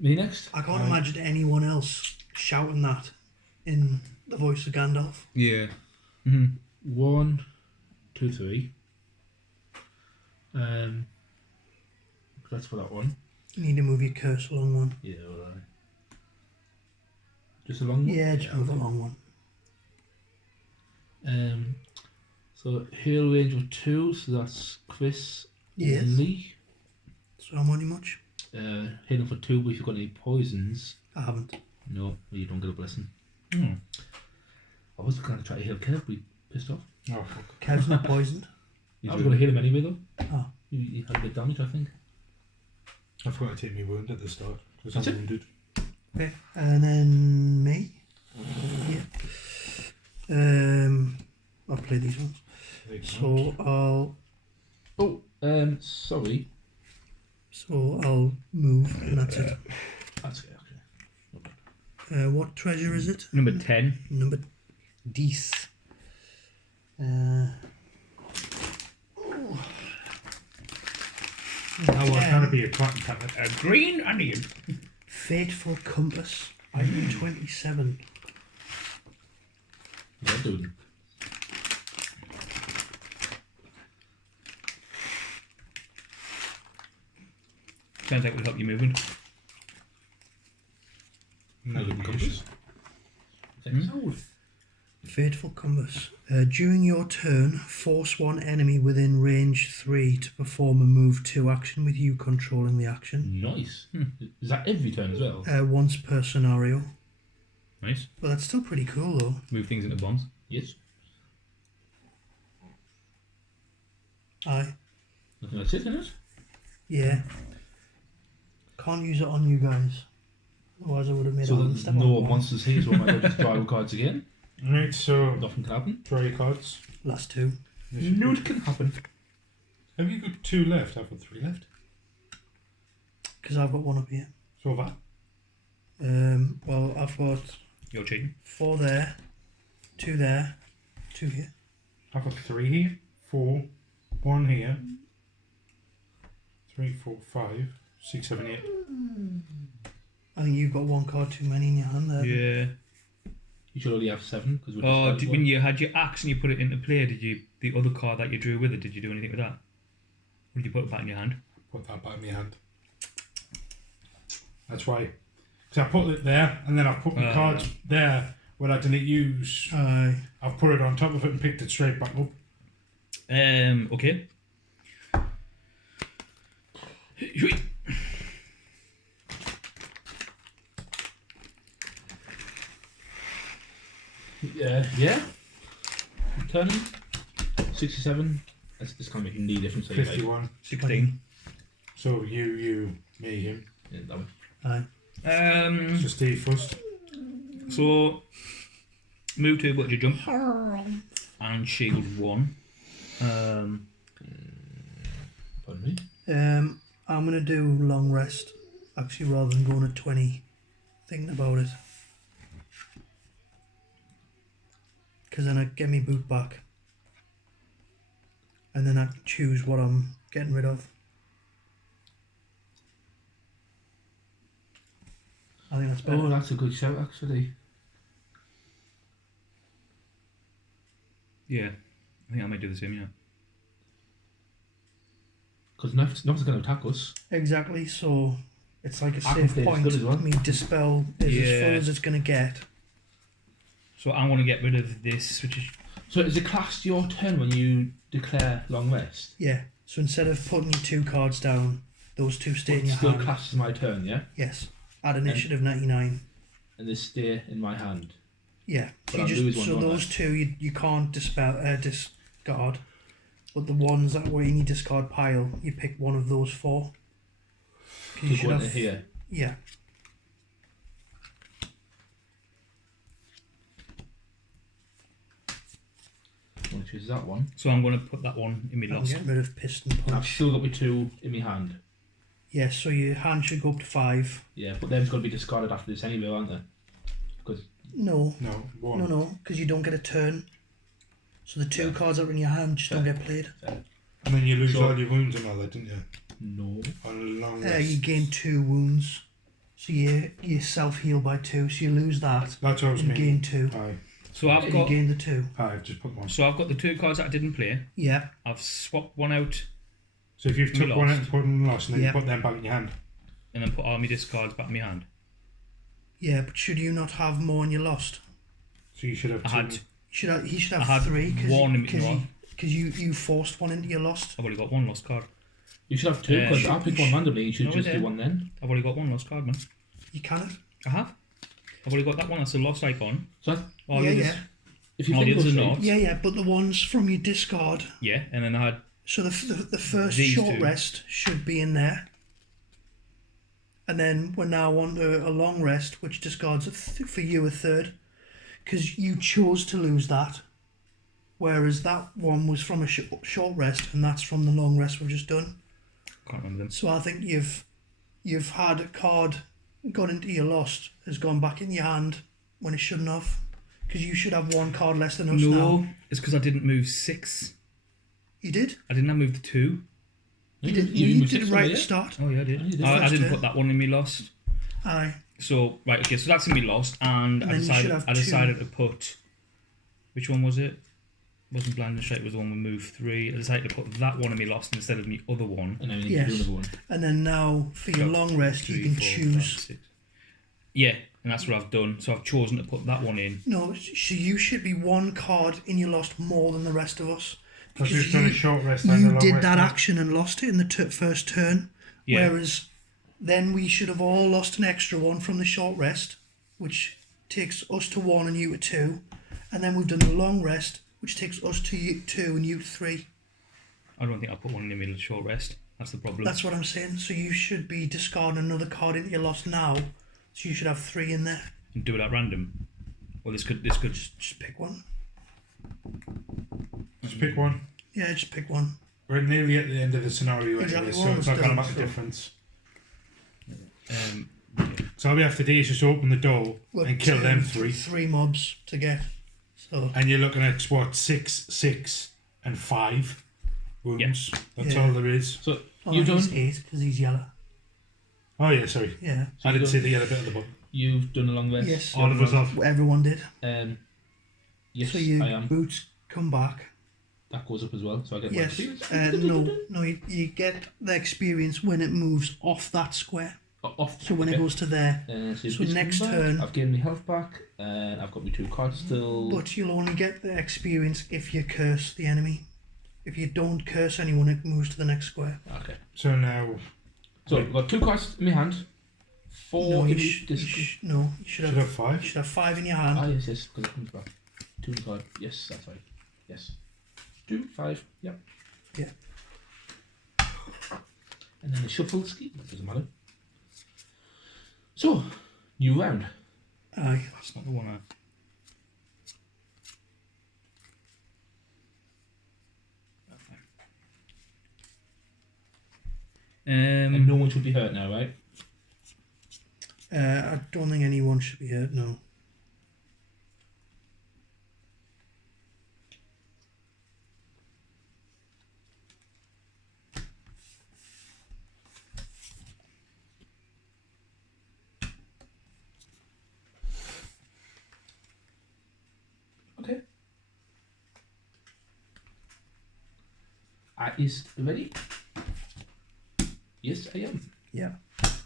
Me next. I can't imagine anyone else shouting that in the voice of Gandalf. Yeah. 1, 2, 3. That's for that one. You need to move your cursor along one. Yeah, alright. Just a long one? Yeah, just move along one. So hail range of 2, so that's Chris Yes. and Lee. So I'm only much. Hailing for 2, but if you've got any poisons, I haven't. no, well, you don't get a blessing. Hmm. I was going to try to heal Kev, but he pissed off. Oh fuck. Kev's not poisoned. I was going to heal him anyway, though. Oh. He had a bit of damage, I think. I forgot to take my wound at the start because That's I'm it? wounded. Okay. And then me. Yeah. I'll play these ones. So I'll Sorry. move, and that's it. That's okay. What treasure is it? Number 10. Number Dees. I was trying to be a cotton tablet. A green onion. Fateful Compass. Item 27. What's that doing? Sounds like it would help you moving. Compass. Fateful Compass. During your turn, force one enemy within range 3 to perform a move 2 action with you controlling the action. Nice. Is that every turn as well? Once per scenario. Nice. But that's still pretty cool though. Move things into bombs. Yes. Aye. Nothing that's it in it? Yeah. Can't use it on you guys. Otherwise I would have made So it on the there's step no on one. monsters here, so I might as well just draw cards again. Right, so Nothing can happen. draw your cards. Last 2. No, it can happen. Have you got 2 left? I've got 3 left. Because I've got one up here. So that. Well, I've got You're cheating. 4 there, 2 there, 2 here. I've got 3 here, 4, 1 here, 3, 4, 5, 6, 7, 8. I think you've got 1 card too many in your hand there. Yeah. You should only have 7 because we're Oh, just when you had your axe and you put it into play, did you the other card that you drew with it? Did you do anything with that? Or did you put it back in your hand? Put that back in my hand. That's why. Because I put it there and then I've put my cards there where I didn't use. Aye. I've put it on top of it and picked it straight back up. Okay. Yeah. Turning 67. This can't make any difference. Anyway. 51. 16. So you, me, him. Yeah, that one. Aye. So Steve first. So move 2, but you jump and shield 1. Pardon me. I'm going to do long rest, actually, rather than going at 20, thinking about it. Because then I get me boot back. and then I can choose what I'm getting rid of. I think that's better. Oh, that's a good shout, actually. Yeah, I think I might do the same. Yeah. Because nothing's going to attack us. Exactly, so it's like a I can safe play this point. good as well. Me dispel is as full Yeah. as it's going to get. So I want to get rid of this, which is So is it classed your turn when you declare long rest? Yeah, so instead of putting your 2 cards down, those 2 stay in It your still hand. classed as my turn, yeah? Yes, at initiative 99. And they stay in my hand. Yeah, But I lose one, so don't I? those 2 you can't discard, but the ones that were in your discard pile, you pick one of those 4. 'Cause To go into here. Yeah, Which is that one. so I'm going to put that one in my I'm lost. getting rid of piston And I've punch. still got my 2 in my hand. Yeah, so your hand should go up to 5. Yeah, but them's got to be discarded after this anyway, aren't they? Because No, No, one. no, because you don't get a turn. So the 2 Yeah. cards that are in your hand just don't get played. And then you lose So- all your wounds and all that, didn't you? no. On a long You rest. gain 2 wounds. So you self heal by 2, so you lose that That's what I was and meaning. gain 2. Aye. So So I've you got gain the 2. Aye, just put one. so I've got the 2 cards that I didn't play. Yeah, I've swapped one out So if you've You took one out lost. and put them lost, and then Yeah. you put them back in your hand. and then put all my discards back in my hand. yeah, but should you not have more and you lost? So you should have I two. had He should I have had 3 one in because you forced one into your lost. I've only got one lost card. You should have 2, Yeah, because should- I'll pick one randomly. You should No, just I do didn't. one then. I've only got one lost card, man. You cannot. I have. I've only got that one. That's the lost icon. So that, All yeah, the others, yeah, if you all the think others are those not. three- yeah. But the ones from your discard. Yeah, and then I had So the first These short 2. rest should be in there. And then we're now on to a long rest, which discards for you a 3rd, because you chose to lose that. Whereas that one was from a short rest, and that's from the long rest we've just done. can't remember them. So I think you've had a card gone into your lost has gone back in your hand when it shouldn't have, because you should have 1 card less than us now. No, it's because I didn't move 6. You did. I didn't have moved 2. You did. you You moved did it six right over at the here. start. Oh yeah, I Oh, you did. did I first didn't turn. put that one in me lost. Aye. So right, okay, so that's in me lost, and And I then you should decided have I 2. decided to put. Which one was it? Wasn't Blind and Straight, it was the one with move 3. I decided to put that one in me lost instead of me other one. And then we need Yes. to do another one. And then now for your Got long rest, you can 3, 4, 5, choose. 6. Yeah, and that's what I've done. So I've chosen to put that one in. No, so you should be 1 card in your lost more than the rest of us. Because Because you've done a you, short rest and a you long did rest that now. action and lost it in the first turn. Yeah. Whereas then we should have all lost an extra one from the short rest, which takes us to 1 and you to 2. And then we've done the long rest, which takes us to 2 and you to 3. I don't think I put one in the middle of short rest. That's the problem. That's what I'm saying. So you should be discarding another card into your lost now. So you should have 3 in there. And do it at random. Well, this could Just pick one. Just pick one. Yeah, just pick one. We're nearly at the end of the scenario Exactly, anyway, we're so it's almost not going to done, make a so- difference. um, So all we have to do is just open the door Well, and kill them 3. 3 mobs to get. So And you're looking at what, 6, 6, and 5 wounds. That's Yeah. all there is. So he's you've done 8 because he's yellow. Oh yeah, sorry. Yeah. I didn't see the yellow bit of the book. you've done a long rest. Yes. All of us have. Everyone did. Yes, So your I am. boots come back. That goes up as well, so I get my Yes. experience. No. You get the experience when it moves off that square. Off. So when it goes to there. So, So it's next come back, turn- I've gained my health back, and I've got my 2 cards still. But you'll only get the experience if you curse the enemy. If you don't curse anyone, it moves to the next square. Okay. So now So I've got 2 cards in my hand. 4 No, in you, each disc. should should have. have You 5. should have 5 in your hand. Ah, yes, because it comes back. 2 in the card. Yes, that's right. Yes. 2, 5, yep. Yeah. And then the shuffle scheme, that doesn't matter. So, new round. Aye. that's not the one I. And no one should be hurt now, right? I don't think anyone should be hurt. No. Is ready? Yes, I am. Yeah. Actually,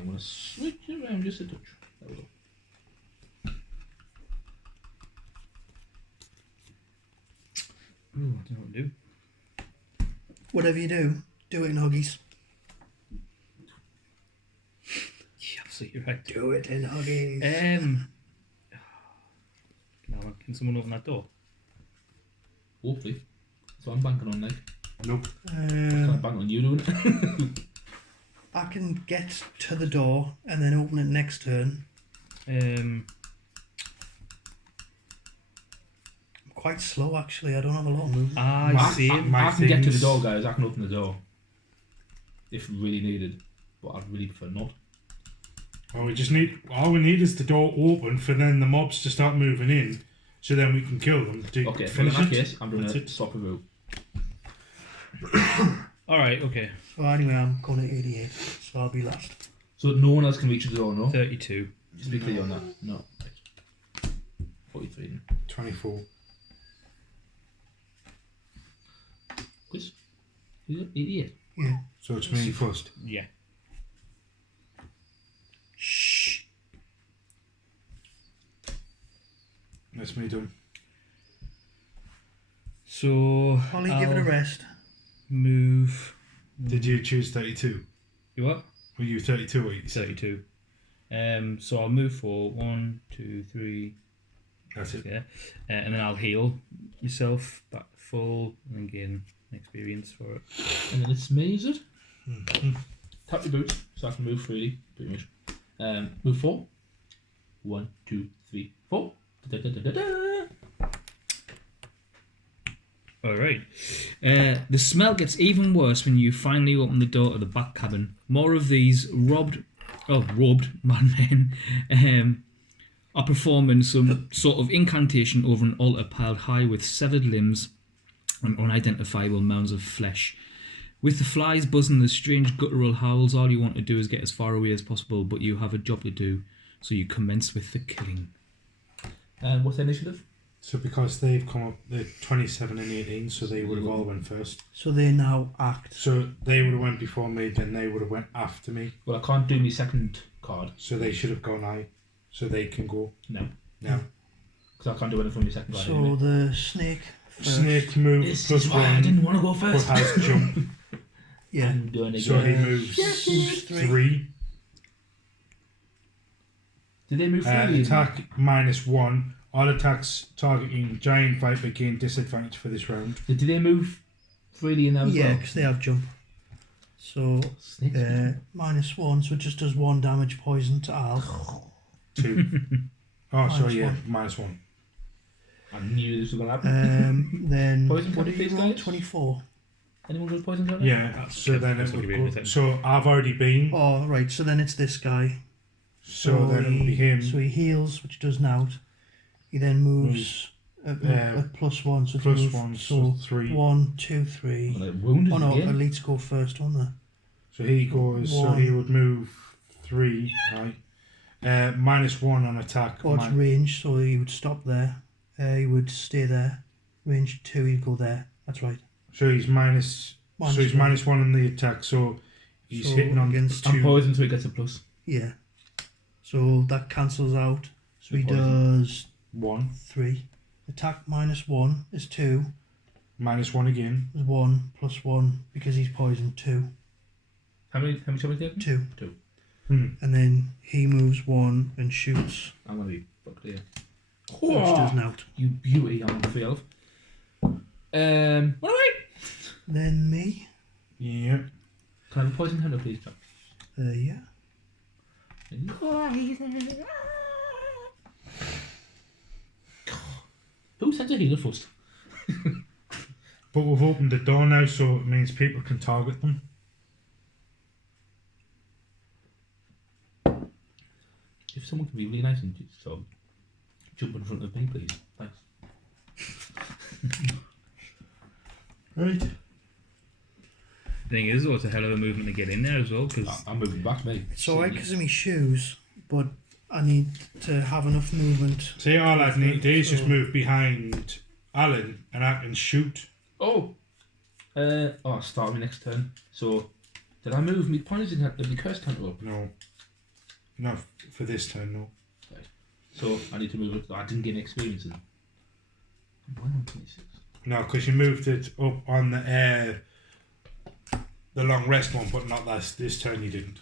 I'm going to switch around just a touch. There we go. Ooh, I don't know what to do. Whatever you do it in Huggies. You're absolutely right. Do it in Huggies. Can someone open that door? Hopefully. So I'm banking on, like. Nope. Can I bank on you doing it? I can get to the door and then open it next turn. Um, I'm quite slow actually. I don't have a lot of movement. I see. I can get to the things- door, guys. I can open the door. If really needed. But I'd really prefer not. All we need is the door open for then the mobs to start moving in, so then we can kill them. Okay, well in finish that it. case, I'm going That's to it. swap a route. All right. Okay. So anyway, I'm going to 88, so I'll be last. So no one else can reach the door, no? 32. Just be clear on that. No. Right. 43 then. 24. Quiz? Is it 88? Yeah. So it's me first. Yeah. Shh. That's me done. So Holly, give it a I'll rest. Move. Did you choose 32? You what? Were you 32 or 87? 32. So I'll move for 1, 2, 3. That's it. Yeah. And then I'll heal myself back full and then gain experience for it. And then it's me, is it? Tap your boots so I can move freely, pretty much. Move 4. 1, 2, 3, 4. Da, da, da, da, da. All right. The smell gets even worse when you finally open the door to the back cabin. More of these robed madmen are performing some sort of incantation over an altar piled high with severed limbs and unidentifiable mounds of flesh. With the flies buzzing the strange guttural howls, all you want to do is get as far away as possible, but you have a job to do, so you commence with the killing. What's the initiative? So because they've come up, they're 27 and 18, so they would have all went first. So they now act. So they would have went before me, then they would have went after me. Well, I can't do my second card. So they should have gone out, so they can go No. now. Because I can't do anything from my second card. So anyway. the snake first. Snake move This plus is why I 1, didn't want to go but first. has jump. Yeah. I'm doing it So he again. moves Moves 3. Did they move freely? Attack -1. All attacks targeting Giant Viper gain disadvantage for this round. Did they move freely in there as Yeah, well? because they have jump. So Snakes. -1, so it just does 1 damage poison to Al. 2. Oh, Minus sorry, yeah, one. -1. I knew this was going to happen. Then Poison what count, did you please, roll? guys? 24. Anyone got poison on it? Yeah, so then that's it what would you'll be able go. to So I've already been. Oh, right. So then it's this guy. So then it would be him. So he heals, which does now. He then moves a +1, so Plus move, 1, so so 3. 1, 2, 3. Like wounded Oh no, again. elites go first, don't they? So he goes. So he would move 3. Right. -1 on attack. Or it's range, so he would stop there. He would stay there. Range 2, he'd go there. That's right. So he's minus. So he's one. -1 on the attack. So he's So hitting on against I'm 2. poisoned, so he gets a plus. Yeah. So that cancels out. So he Poison. does 1. 3. Attack -1 is 2. -1 again. Is 1 plus 1 because he's poisoned 2. How many shall we take? 2. Hmm. And then he moves 1 and shoots, I'm going to be fucked here. which does not. You beauty, I'm a free elf. What away? Then me. Yeah. Can I have a poison hunter, please, John? Yeah. Who sends a healer first? But we've opened the door now, so it means people can target them. If someone can be really nice and just sort of jump in front of me, please. Thanks. Right. The thing is, though, it's a hell of a movement to get in there as well, because I'm moving back, mate. It's alright because of my shoes, but I need to have enough movement. See, all I need to do is just So- move behind Alan, and I can shoot. Oh! Start my next turn. So, did I move my poison the curse counter up? No. Not for this turn, no. So, I need to move it. I didn't get any experience in. Why am I 26? No, because you moved it up on the long rest one, but not this turn you didn't.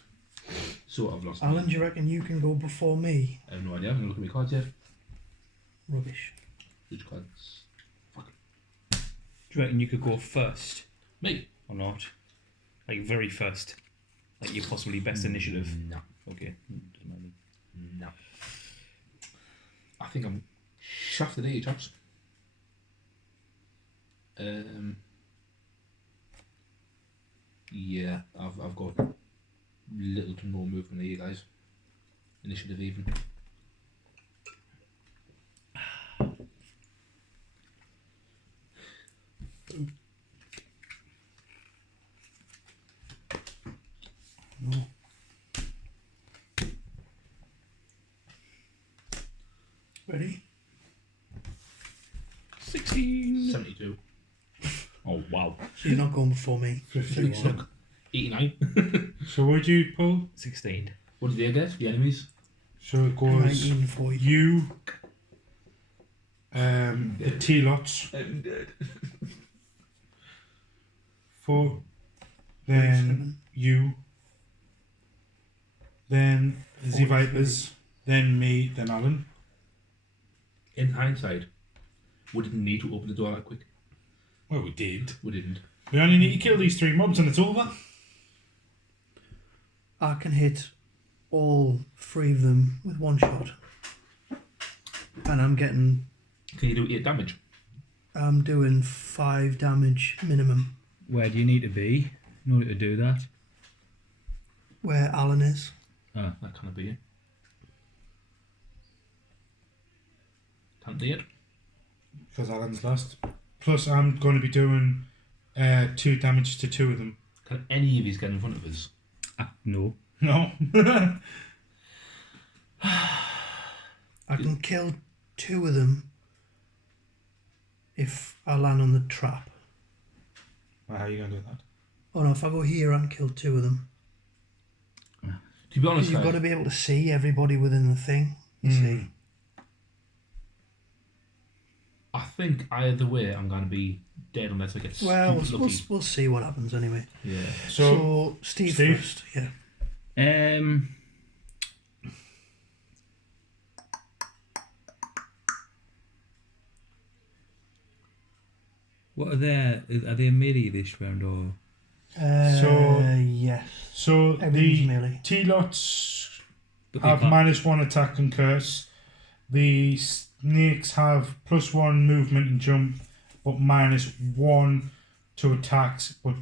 So, I've lost. Alan, do you reckon you can go before me? I have no idea. I haven't looked at my cards yet. Rubbish. Which cards? Do you reckon you could go first Me? or not? Like very first, like your possibly best initiative. No. Okay. Doesn't matter. No. I think I'm shafted here, chaps. Yeah, I've got little to no movement here, guys. Initiative even. No. Ready? 16. 72. Oh wow. So you're not going before me. 51. 89. So what'd you pull? 16. What did they get? The enemies? So it goes 19 for you. you, the T-lots, I'm dead. 4, then you, then the Vipers, then me, then Alan. In hindsight, we didn't need to open the door that quick. Well, we did. We didn't. We only need to kill these 3 mobs and it's over. I can hit all 3 of them with one shot. And I'm Can you do 8 damage? doing 5 damage minimum. Where do you need to be in order to do that? Where Alan is. That can't be it. Can't do it. Because Alan's last. Plus, I'm going to be doing 2 damage to 2 of them. Can any of these get in front of us? No. No. I can kill 2 of them if I land on the trap. Well, how are you going to do that? Oh no, if I go here and kill 2 of them. To be honest, Because you've got guys, to be able to see everybody within the thing, you see. I think either way I'm going to be dead unless I get Well, stupid we'll, lucky. we'll see what happens anyway. Yeah. So, Steve Steve? first, yeah. What are they melee this round or? Yes. so Everything's the melee. T-lots But they have can't- -1 attack and curse. The snakes have +1 movement and jump, but -1 to attacks, but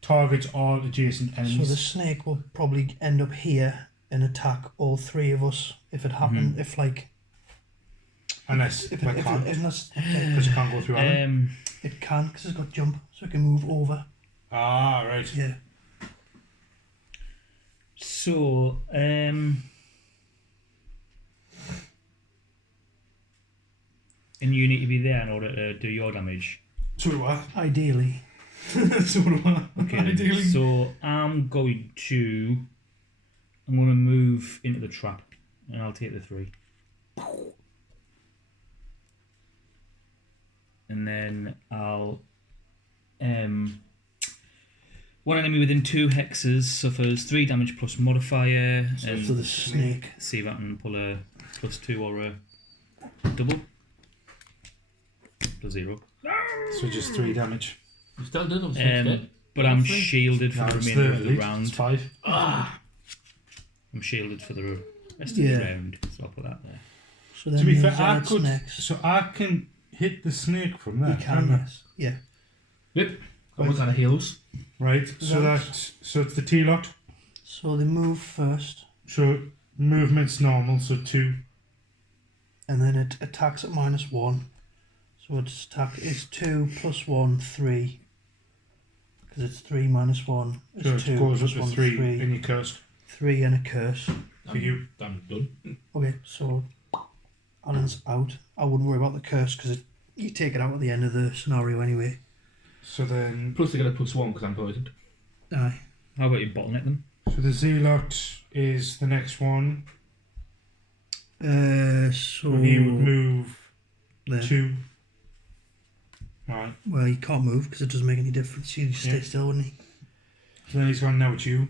targets all adjacent So enemies. the snake will probably end up here and attack all 3 of us if it happened. If like Unless if I it, if can't, it, if not, because you can't go through Alan. it can because it's got jump, so it can move over. Ah, right. Yeah. So, and you need to be there in order to do your damage. So do I. Ideally. So do I. Okay, then. Ideally. So I'm going to move into the trap, and I'll take the 3. And then I'll one enemy within 2 hexes suffers 3 damage plus modifier, and So the snake. see if I can pull a +2 or a double. +0. So just 3 damage. You still did it. But I'm Three? shielded for No, the it's remainder of the elite. round. It's 5. I'm shielded for the rest of Yeah. the round, so I'll put that there. So then To be fair, Zed's I could. next. So I can hit the snake from there. You can, I? yes. Yeah. Yep. That was on a heals. Right. So it's the T-lot. So they move first, So movement's normal. So 2. and then it attacks at -1. So its attack is 2 + 1, 3. Because it's 3 - 1. It's So 2 it goes up + to 1, 3, 3. and you cursed. 3 and a curse. For you. I'm done. Okay, so Alan's out. I wouldn't worry about the curse because You take it out at the end of the scenario anyway. So then, Plus they get a +1 because I'm poisoned. Aye. How about you bottleneck them? so the Zealot is the next one. So He would move there. 2. Right. Well, he can't move because it doesn't make any difference. He'd just stay Yeah. still, wouldn't he? So then he's gone now with you.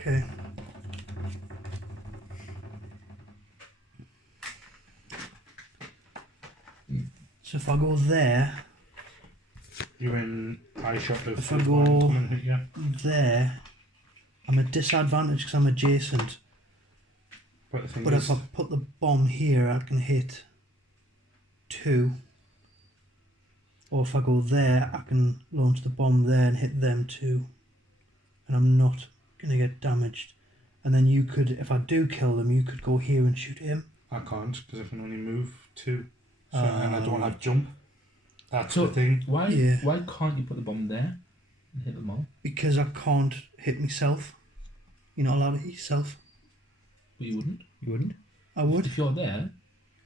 Okay. So if I go there, You're in eye shot of If I the go- one coming at you. there, I'm at disadvantage because I'm adjacent. But the thing But is, if I put the bomb here, I can hit 2. Or if I go there, I can launch the bomb there and hit them 2. And I'm not going to get damaged. And then you could, if I do kill them, you could go here and shoot him. I can't because I can only move 2. So and I don't have jump. That's So the thing. why Yeah. why can't you put the bomb there and hit them all? Because I can't hit myself. You're not allowed to hit yourself. But you wouldn't. You wouldn't? I would. If you're there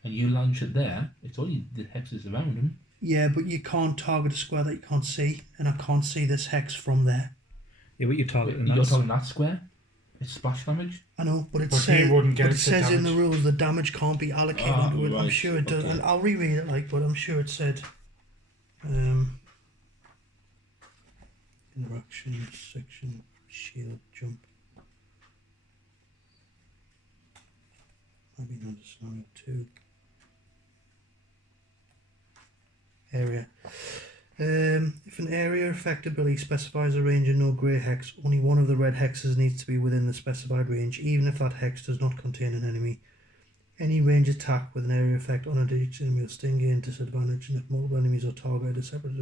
and you launch it there, it's only the hexes around them. Yeah, but you can't target a square that you can't see. And I can't see this hex from there. Yeah, but you're targeting You're that. talking that square. It's splash damage. I know, but it But says, you wouldn't get but it it to says in the damage. rules the damage can't be allocated Ah, onto it. I'm right, sure it does. okay. And I'll reread it, but I'm sure it said interaction section shield jump. Maybe not a scenario 2. Area. If an area effect ability specifies a range of no grey hex, only one of the red hexes needs to be within the specified range, even if that hex does not contain an enemy. Any range attack with an area effect on a digit enemy will sting gain disadvantage, and if multiple enemies are targeted as separate.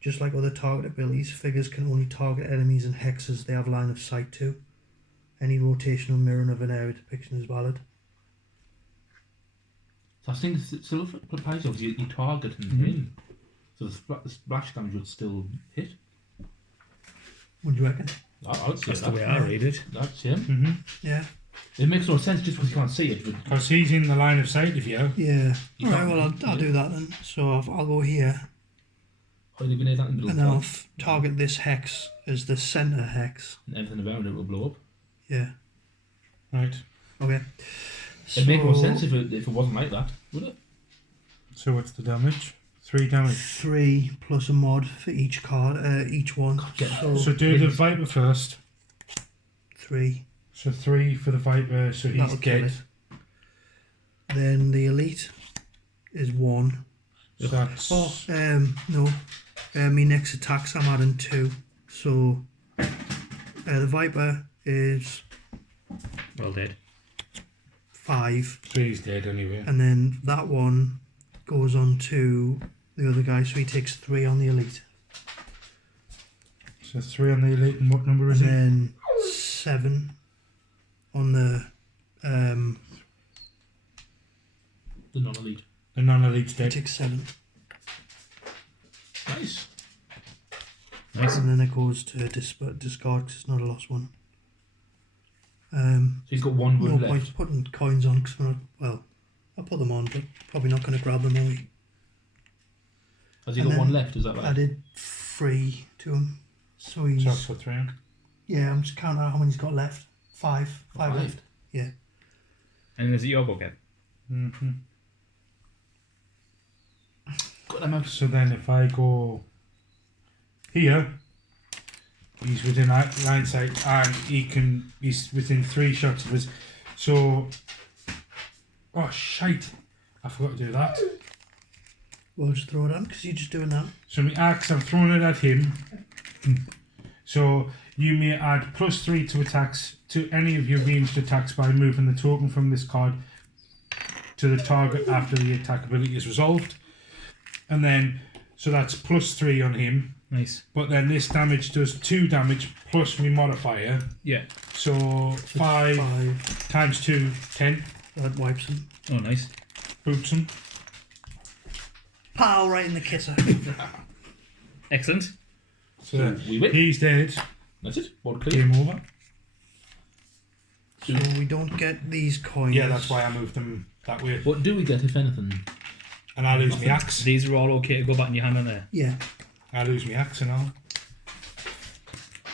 Just like other target abilities, figures can only target enemies and hexes they have line of sight to. Any rotational mirroring of an area depiction is valid. So I think it still applies because you target and Mhm. hit. So the splash damage would still hit. What do you reckon? I would say That's the way that. I read it. That's him. Mm-hmm. Yeah. It makes no sense just because you can't see it. But Because he's in the line of sight of you. Yeah. You Alright, can't- well, I'll do that then. So I'll go here, how do you grenade that in the middle and of then the I'll fight? target this hex as the centre hex. And everything around it will blow up. Yeah. Right. Okay. It'd make no sense if it wasn't like that, would it? So what's the damage? 3 damage. 3 plus a mod for each card, each one. So do the Viper first. 3. So 3 for the Viper, so he's That'll kill dead. it. Then the elite is 1. So that's Oh, no. My next attacks I'm adding 2. So the Viper is Well dead. 5. so he's dead anyway. And then that one goes on to the other guy, so he takes 3 on the elite. So 3 on the elite, and what number is And it? then 7 on the The non-elite. The non-elite's he dead. takes 7. Nice. Nice. And then it goes to discard because it's not a lost one. So he's got one No wood point left. putting coins on because we're not, well, I'll put them on, but probably not going to grab them, are we? Has he and got then one left? Is that right? Added 3 to him. So he's, So for 3. yeah, I'm just counting out how many he's got left. 5. 5 left. And is it your go again? Mm-hmm. Got them out. So then if I go here, he's within line sight and he's within 3 shots of us. So, oh shite, I forgot to do that. Well, just throw it on because you're just doing that. So my axe, I'm throwing it at him. So you may add +3 to attacks to any of your ranged attacks by moving the token from this card to the target after the attack ability is resolved. And then, so that's +3 on him. Nice. But then this damage does 2 damage plus my modifier. Yeah. So 5 5. times 2, 10. That wipes him. Oh, nice. Boots him. Pow, right in the kisser. Excellent. So We win. he's dead. That's it. Board clear. Game over. So we don't get these coins. Yeah, that's why I moved them that way. What do we get, if anything? And I lose my axe. These are all okay to go back in your hand, aren't they? Yeah. I lose my axe and all.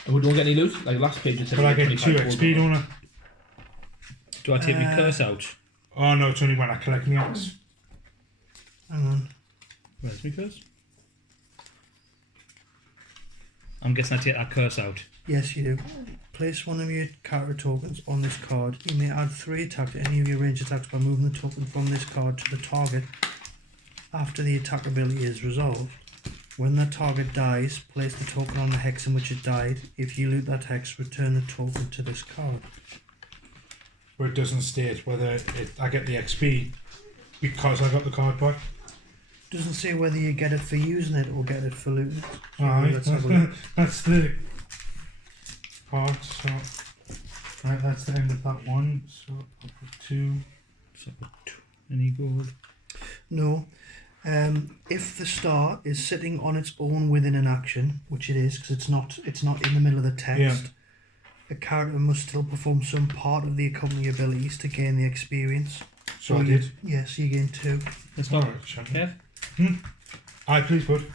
And we don't get any loot? Like last page it said But I we get 2 25 XP, don't I? Do I take my curse out? Oh no, it's only when I collect my axe. Hang on. Where's my curse? I'm guessing I take that curse out. Yes, you do. Place one of your character tokens on this card. You may add 3 attack to any of your ranged attacks by moving the token from this card to the target after the attack ability is resolved. When the target dies, place the token on the hex in which it died. If you loot that hex, return the token to this card. But it doesn't state whether I get the XP because I got the card back. Doesn't say whether you get it for using it or get it for looting it. So Alright, let's have a look. that's the part. So, right, that's the end of that one. So I'll put 2. So I put any gold. No. If the star is sitting on its own within an action, which it is because it's not in the middle of the text, Yeah. a character must still perform some part of the accompanying abilities to gain the experience. So I did. Yes, you gain 2. Let's go. Alright, shall we? Kev? Aye, please, bud.